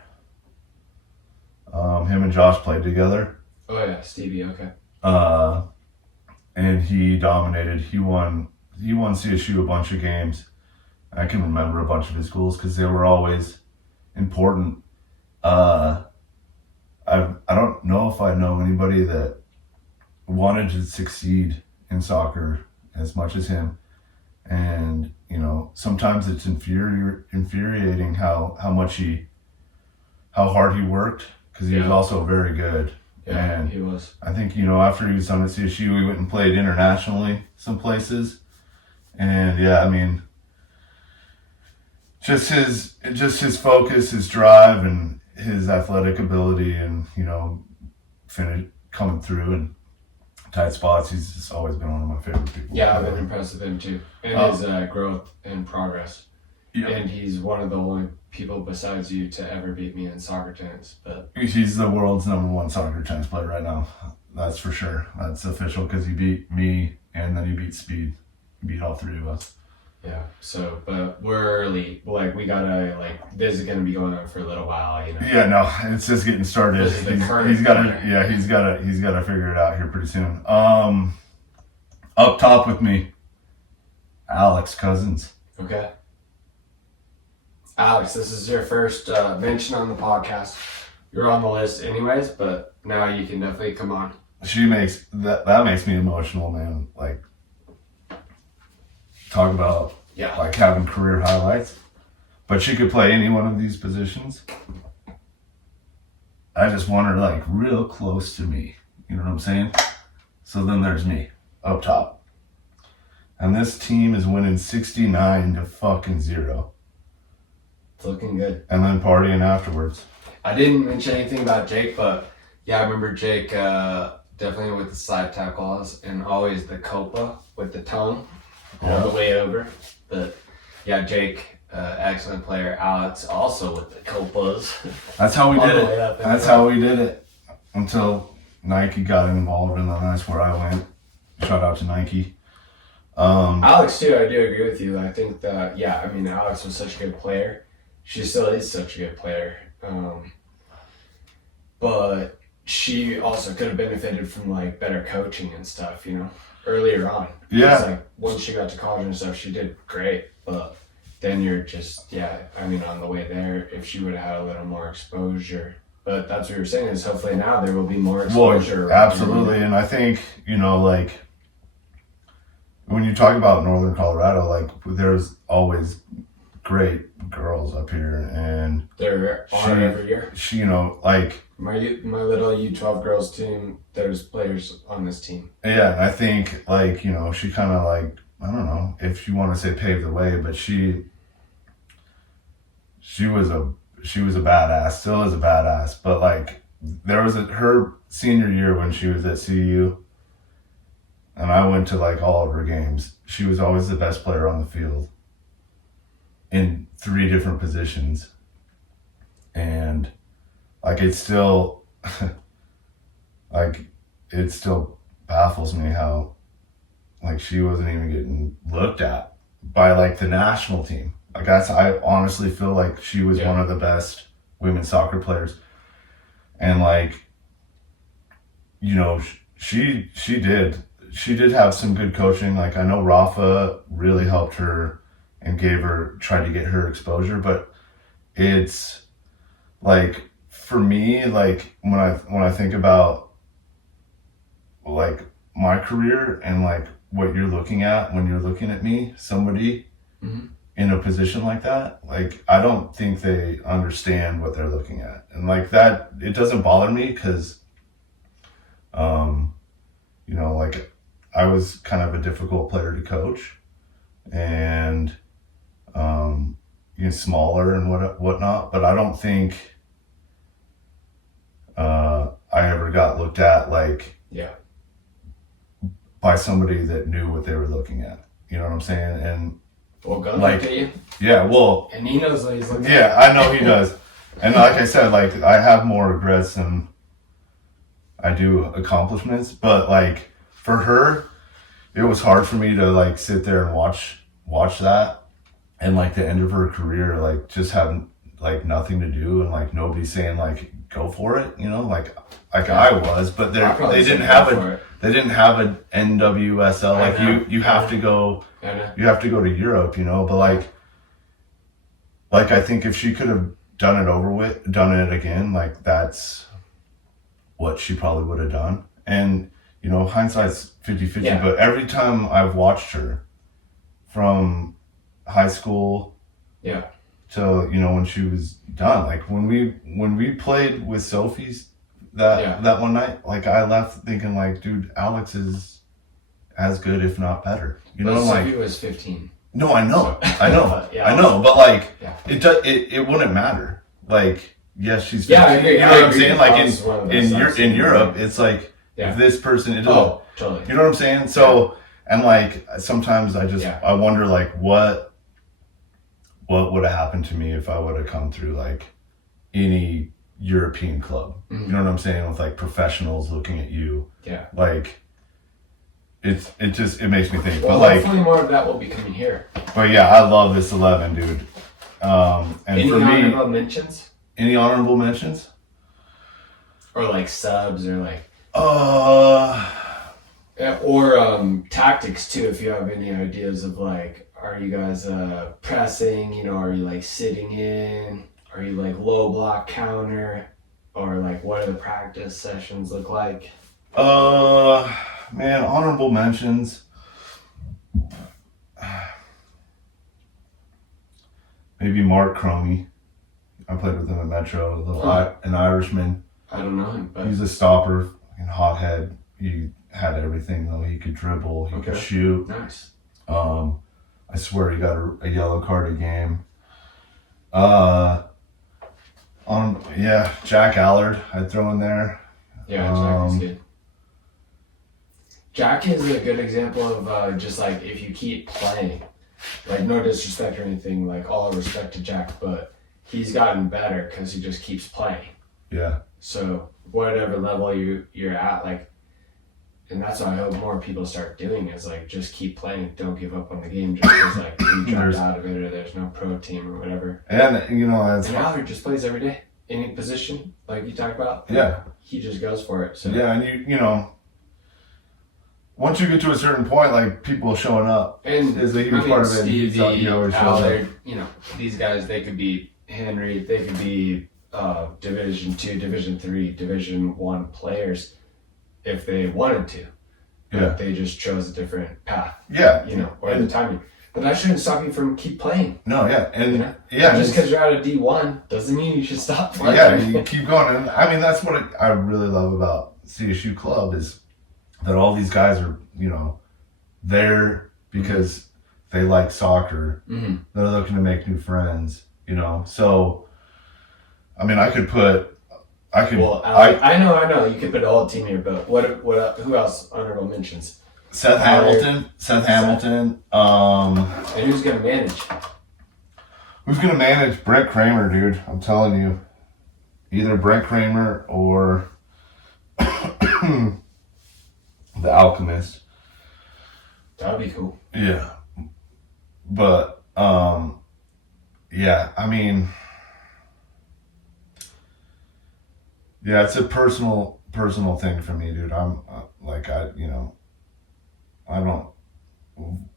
Him and Josh played together. Oh yeah, Stevie. Okay. And he dominated. He won CSU a bunch of games. I can remember a bunch of his goals because they were always important. I don't know if I know anybody that wanted to succeed in soccer as much as him. And, you know, sometimes it's infuriating how hard he worked, because he was also very good Yeah, And he was. I think, after he was done at CSU, we went and played internationally some places. And yeah, I mean, just his focus, his drive, and his athletic ability, and coming through in tight spots. He's just always been one of my favorite people. Yeah, I've been impressed with him too, and his growth and progress. Yeah. And he's one of the only people besides you to ever beat me in soccer tennis. But he's the world's #1 soccer tennis player right now. That's for sure. That's official because he beat me, and then he beat Speed. He beat all three of us. Yeah. So, but we're early. Like, we gotta this is gonna be going on for a little while. Yeah. No, it's just getting started. This is the He's got to. Yeah, he's got to figure it out here pretty soon. Up top with me, Alex Cousins. Okay. Alex, this is your first mention on the podcast. You're on the list anyways, but now you can definitely come on. She makes that makes me emotional, man. Like, talk about like having career highlights. But she could play any one of these positions. I just want her like real close to me. You know what I'm saying? So then there's me up top. And this team is winning 69-0. It's looking good. And then partying afterwards. I didn't mention anything about Jake, but yeah, I remember Jake definitely with the side tackles and always the copa with the tongue all the way over. But yeah, Jake, excellent player. Alex also with the copas. That's how we did it. That's how we did it until Nike got involved, and then that's where I went. Shout out to Nike. Alex too, I do agree with you. I think that Alex was such a good player. She still is such a good player. But she also could have benefited from like better coaching and stuff, earlier on. Yeah. Like once she got to college and stuff, she did great. But then you're just, on the way there, if she would have had a little more exposure. But that's what you're saying is hopefully now there will be more exposure. Well, absolutely. And I think, like when you talk about Northern Colorado, like there's always great girls up here, and they're on every year. She, like my little U12 girls team, there's players on this team. Yeah, and I think like, she kind of like, I don't know if you want to say paved the way, but she was a badass, still is a badass. But like there was her senior year when she was at CU, and I went to like all of her games. She was always the best player on the field in 3 different positions. And like it still baffles me how like she wasn't even getting looked at by like the national team. Like I honestly feel like she was one of the best women's soccer players. And like, she did have some good coaching. Like I know Rafa really helped her and tried to get her exposure, but it's like, for me, like when I think about like my career and like what you're looking at when you're looking at me, somebody in a position like that, like I don't think they understand what they're looking at. And like that, it doesn't bother me because like I was kind of a difficult player to coach, and smaller and whatnot, but I don't think I ever got looked at like by somebody that knew what they were looking at. You know what I'm saying? And well, God like, look at you. Yeah, well, and he knows what he's looking at. Yeah, I know he does. And like I said, like I have more regrets than I do accomplishments, but like for her, it was hard for me to like sit there and watch that, and like the end of her career, like just having like nothing to do, and like nobody saying like go for it, like I was, but they didn't have an NWSL. Like you have to go, you have to go to Europe, but like I think if she could have done it again, like that's what she probably would have done. And hindsight's 50-50, but every time I've watched her from high school to when she was done, like when we played with Sophie's that one night. Like, I left thinking, like, dude, Alex is as good, if not better. You know, like, Sophie was 15. No, I know, So, I know, yeah, I know, but like, yeah. it wouldn't matter. Like, yes, she's 15. Yeah, I agree. You know what I'm saying? Like, in Europe, it's like, Yeah. if this person, Totally. you know what I'm saying? So, and like, sometimes I wonder, like, what would have happened to me if I would have come through like any European club? Mm-hmm. You know what I'm saying? With like professionals looking at you. Yeah. Like, it makes me think. Well, but like, hopefully more of that will be coming here. but yeah, I love this 11, dude. And Any for me, honorable mentions? any honorable mentions? Or like subs or like... Yeah, or tactics too, if you have any ideas of like, are you guys pressing, you know, are you like sitting in, are you like low block counter, or like what do the practice sessions look like? Man, honorable mentions. Maybe Mark Cromie. I played with him at Metro, an Irishman. I don't know him, but He's a stopper, fucking hothead. He had everything though. He could dribble, he could shoot. nice. I swear he got a yellow card a game. Jack Allard I'd throw in there. Yeah, Jack is good. Jack is a good example of just like, if you keep playing, like no disrespect or anything, like all respect to Jack, but he's gotten better because he just keeps playing. Yeah. So whatever level you're at, like, and that's what I hope more people start doing is like, just keep playing, don't give up on the game just because like you dropped out of it or there's no pro team or whatever. And you know, and Albert just plays every day, any position like you talk about. Yeah. He just goes for it. So yeah, and you know, once you get to a certain point, like people showing up and is a huge part of it. Stevie, Allard, you know, these guys, they could be Henry, they could be Division 2, Division 3, Division 1 players if they wanted to. Yeah. They just chose a different path. Yeah. You know, or the timing. But that shouldn't stop you from keep playing. No, yeah. And you know? yeah. Just because you're out of D1 doesn't mean you should stop playing. Yeah, you keep going. And I mean, that's what I really love about CSU Club is that all these guys are, you know, there because they like soccer. Mm-hmm. They're looking to make new friends, you know. So, I mean, I know you could put a whole team here, but who else honorable mentions? Seth Hamilton. And who's gonna manage? Who's gonna manage Brent Kramer, dude? I'm telling you, either Brent Kramer or the Alchemist. That'd be cool. Yeah, but yeah, I mean, yeah, it's a personal thing for me, dude. I'm I don't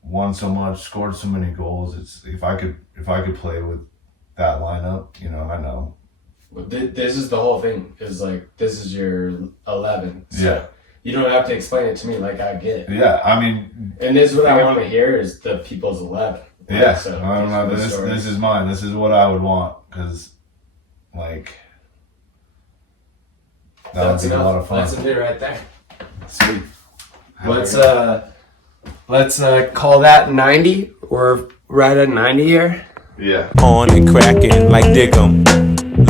won so much, scored so many goals. It's if I could play with that lineup, you know, I know. But this is the whole thing. Is like, this is your 11. So Yeah. You don't have to explain it to me. Like, I get it. Yeah, I mean, And this is what I want to hear is the people's 11. Like, yeah. so I don't know. This is mine. This is what I would want because, like, that would be a lot of fun. That's a bit right there. Sweet. Let's call that 90. We're right at 90 here. Yeah. On and cracking like dick 'em.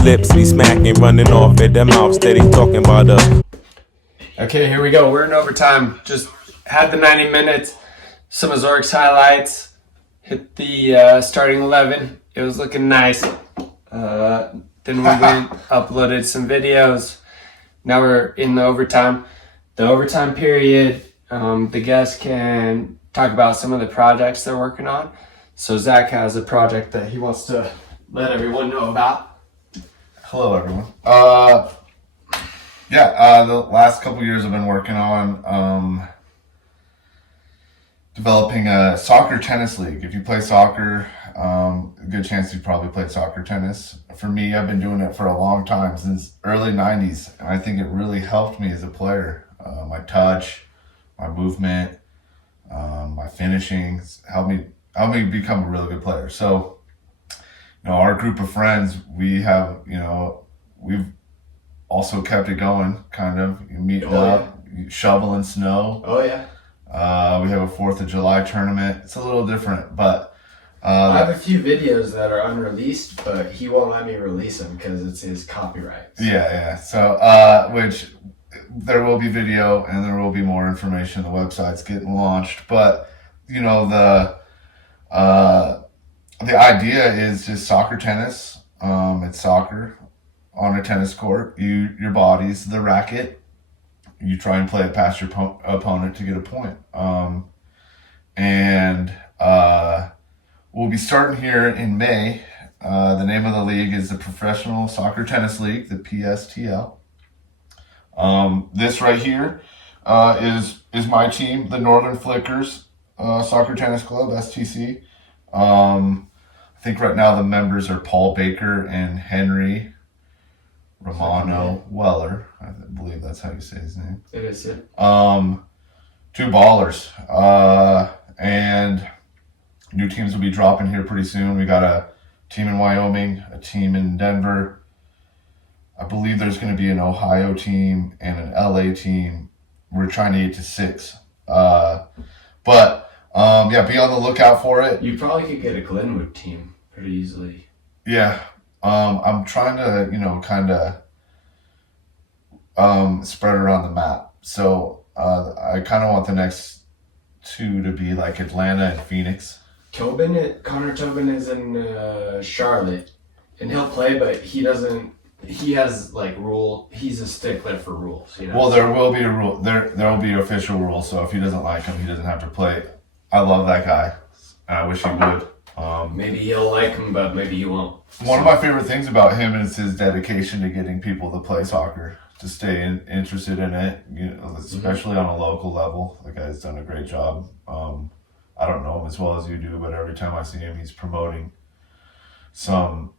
Lips be smacking, running off at the mouth, steady talking about us. Okay, here we go. We're in overtime. Just had the 90 minutes. Some of Zork's highlights. Hit the starting 11. It was looking nice. Then we went, uploaded some videos. Now we're in the overtime. The overtime period, the guests can talk about some of the projects they're working on. So Zack has a project that he wants to let everyone know about. Hello, everyone. The last couple years I've been working on developing a soccer tennis league. If you play soccer, a good chance you've probably played soccer tennis. For me, I've been doing it for a long time, since early 90s, and I think it really helped me as a player. My touch, my movement, my finishing helped me become a really good player. So, you know, our group of friends, we've also kept it going, kind of meeting Oh, up, shoveling snow. Oh yeah. We have a 4th of July tournament. It's a little different, but I have a few videos that are unreleased, but he won't let me release them because it's his copyright. yeah. So, which there will be video and there will be more information. The website's getting launched, but you know the idea is just soccer tennis. It's soccer on a tennis court. Your body's the racket. You try and play it past your opponent to get a point. And we'll be starting here in May. The name of the league is the Professional Soccer Tennis League, the PSTL. This right here is my team, the Northern Flickers Soccer Tennis Club, STC. I think right now the members are Paul Baker and Henry Romano Weller. I believe that's how you say his name. It is, yeah. 2 ballers. And new teams will be dropping here pretty soon. We got a team in Wyoming, a team in Denver. I believe there's going to be an Ohio team and an LA team. We're trying to get to 6. But be on the lookout for it. You probably could get a Glenwood team pretty easily. Yeah. I'm trying to, kind of spread around the map. So I kind of want the next 2 to be like Atlanta and Phoenix. Connor Tobin is in Charlotte, and he'll play, but he doesn't. He has he's a stickler for rules. Well, there will be a rule. There will be official rules. So if he doesn't like him, he doesn't have to play. I love that guy. I wish he would. Maybe he'll like him, but maybe he won't. One of my favorite things about him is his dedication to getting people to play soccer, to stay interested in it, especially on a local level. The guy's done a great job. I don't know him as well as you do, but every time I see him, he's promoting some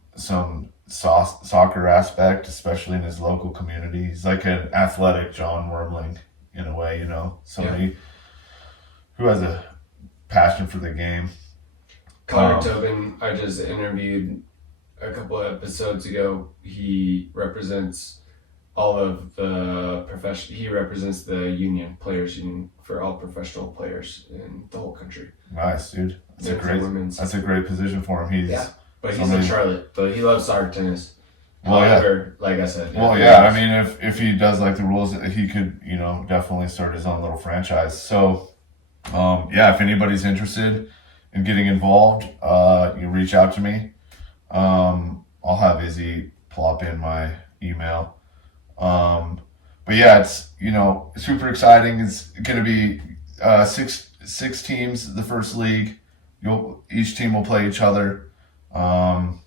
soccer aspect, especially in his local community. He's like an athletic John Wormling in a way, somebody who has a passion for the game. Connor Tobin, I just interviewed a couple of episodes ago. He represents all of the he represents the players union for all professional players in the whole country. Nice, dude. That's a great position for him. But he's in Charlotte, but he loves soccer tennis. Well, However, like I said. Well, I mean, if he does like the rules, he could, definitely start his own little franchise. So, if anybody's interested in getting involved, you reach out to me. I'll have Izzy plop in my email. But it's, super exciting. It's going to be six teams, the first league. Each team will play each other. And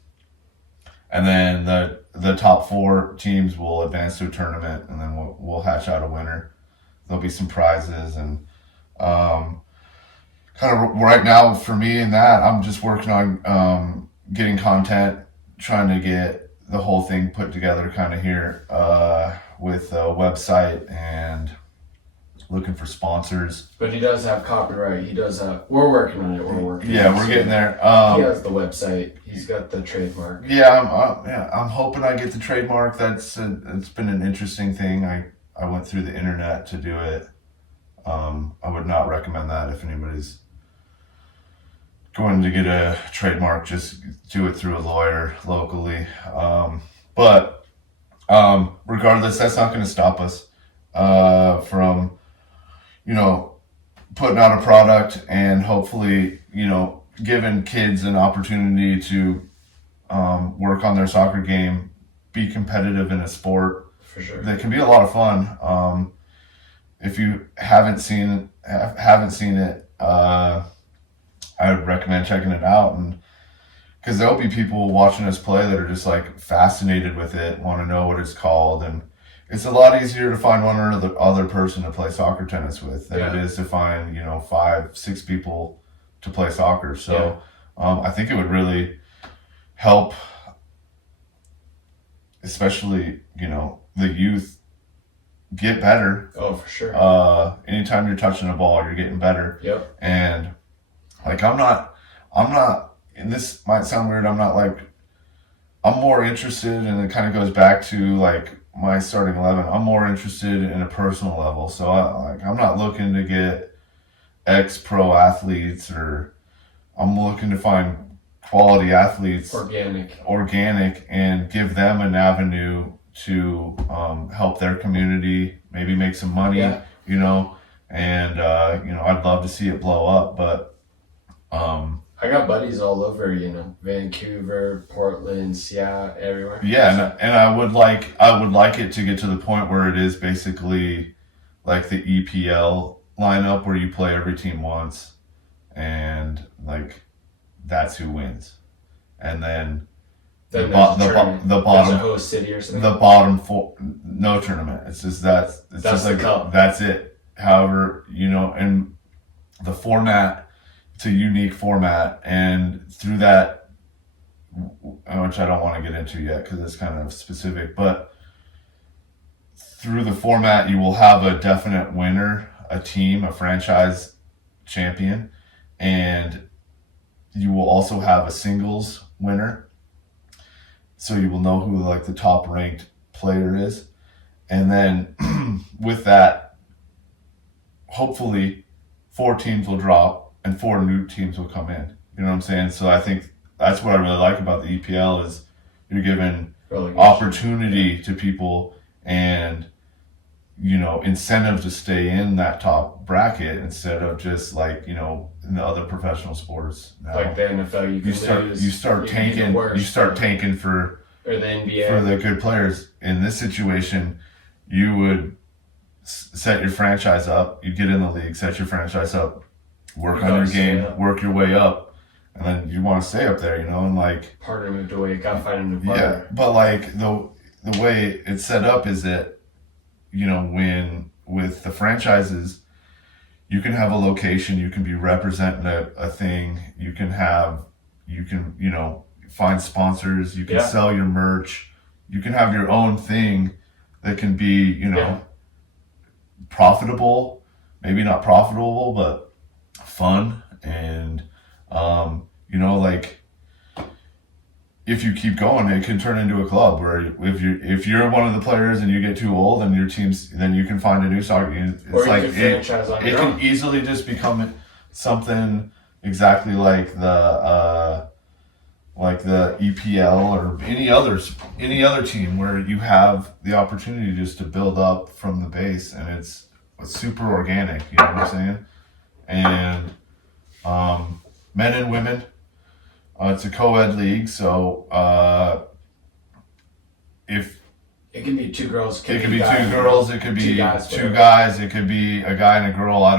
then the top 4 teams will advance to a tournament, and then we'll hatch out a winner. There'll be some prizes, and kind of right now for me in that, I'm just working on getting content, trying to get the whole thing put together kind of here with a website and looking for sponsors. But he does have copyright. We're working on it. We're getting there. He has the website. He's got the trademark. I'm hoping I get the trademark. It's been an interesting thing. I went through the internet to do it. I would not recommend that if anybody's going to get a trademark. Just do it through a lawyer locally. But regardless, that's not going to stop us from putting out a product and hopefully, giving kids an opportunity to work on their soccer game, be competitive in a sport. For sure. That can be a lot of fun. If you haven't seen it, I would recommend checking it out, and because there'll be people watching us play that are just like fascinated with it, want to know what it's called, and it's a lot easier to find one other person to play soccer tennis with than it is to find 5-6 people to play soccer. So I think it would really help, especially the youth, get better. Oh, for sure. Anytime you're touching a ball, you're getting better. Yep. And I'm not, and this might sound weird, I'm more interested, and it kind of goes back to my starting 11, I'm more interested in a personal level. So I'm not looking to get ex-pro athletes, or I'm looking to find quality athletes, organic, and give them an avenue to help their community, maybe make some money, and I'd love to see it blow up, but I got buddies all over, Vancouver, Portland, Seattle, everywhere. Yeah, and I would like it to get to the point where it is basically like the EPL lineup, where you play every team once, and like that's who wins, and then the bottom host city or something. The bottom four, no tournament. It's just that's just like cup. That's it. However, and the format, it's a unique format, and through that, which I don't want to get into yet because it's kind of specific, but through the format, you will have a definite winner, a team, a franchise champion, and you will also have a singles winner. So you will know who like the top ranked player is. And then with that, hopefully 4 teams will drop and 4 new teams will come in. You know what I'm saying? So I think that's what I really like about the EPL is you're giving opportunity to people and, incentive to stay in that top bracket instead of just like, in the other professional sports. Now, like the NFL, you start tanking for, or the NBA, for the good players. In this situation, you would set your franchise up, you'd get in the league, set your franchise up, work on your game, work your way up, and then you want to stay up there, and like partner moved away, you gotta find a new partner. Yeah, but like the way it's set up is that, when with the franchises, you can have a location, you can be representing a thing, you can find sponsors, you can sell your merch, you can have your own thing that can be, profitable, maybe not profitable, but fun. And, like if you keep going, it can turn into a club where if you're one of the players and you get too old and your team's, then you can find a new soccer. It can easily just become something exactly like the EPL or any other team where you have the opportunity just to build up from the base, and it's super organic. You know what I'm saying? And men and women. It's a co-ed league, so if it can be 2 girls, it could be 2 girls, it could be 2 guys, it could be a guy and a girl. I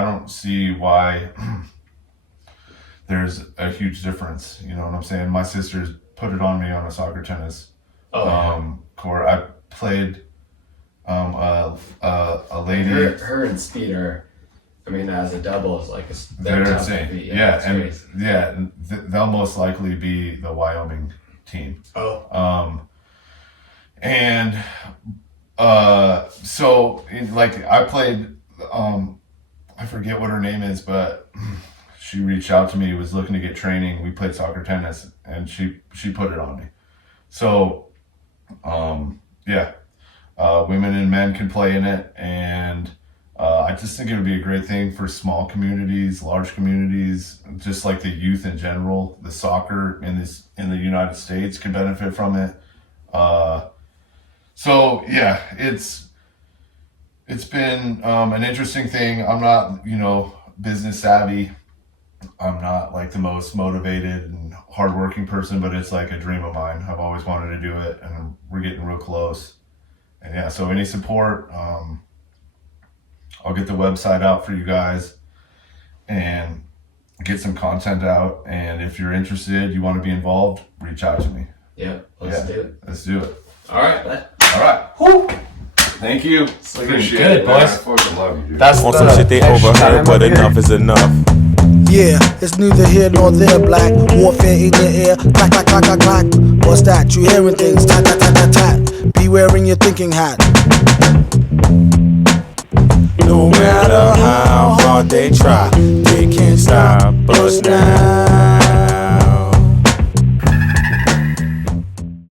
don't see why there's a huge difference. You know what I'm saying? My sisters put it on me on a soccer tennis court. I played a lady. Her and Speed are. As a double, it's like they're insane. They'll most likely be the Wyoming team. So I played. I forget what her name is, but she reached out to me. Was looking to get training. We played soccer tennis, and she put it on me. So, women and men can play in it, and. I just think it would be a great thing for small communities, large communities, just like the youth in general. The soccer in the United States can benefit from it. It's been an interesting thing. I'm not, business savvy. I'm not like the most motivated and hardworking person, but it's like a dream of mine. I've always wanted to do it, and we're getting real close. And so any support. I'll get the website out for you guys and get some content out. And if you're interested, you want to be involved, reach out to me. Yeah, let's do it. Let's do it. All right. Woo. Thank you. Appreciate good, it, boys. I fucking love you, dude. That's On some shit they overheard, but enough is enough. Yeah, it's neither here nor there, black. Warfare in the air, clack, clack, clack, clack, clack. What's that? You hearing things, tat, tat, tat, tat, tat. Be wearing your thinking hat. No matter how hard they try, they can't stop us now.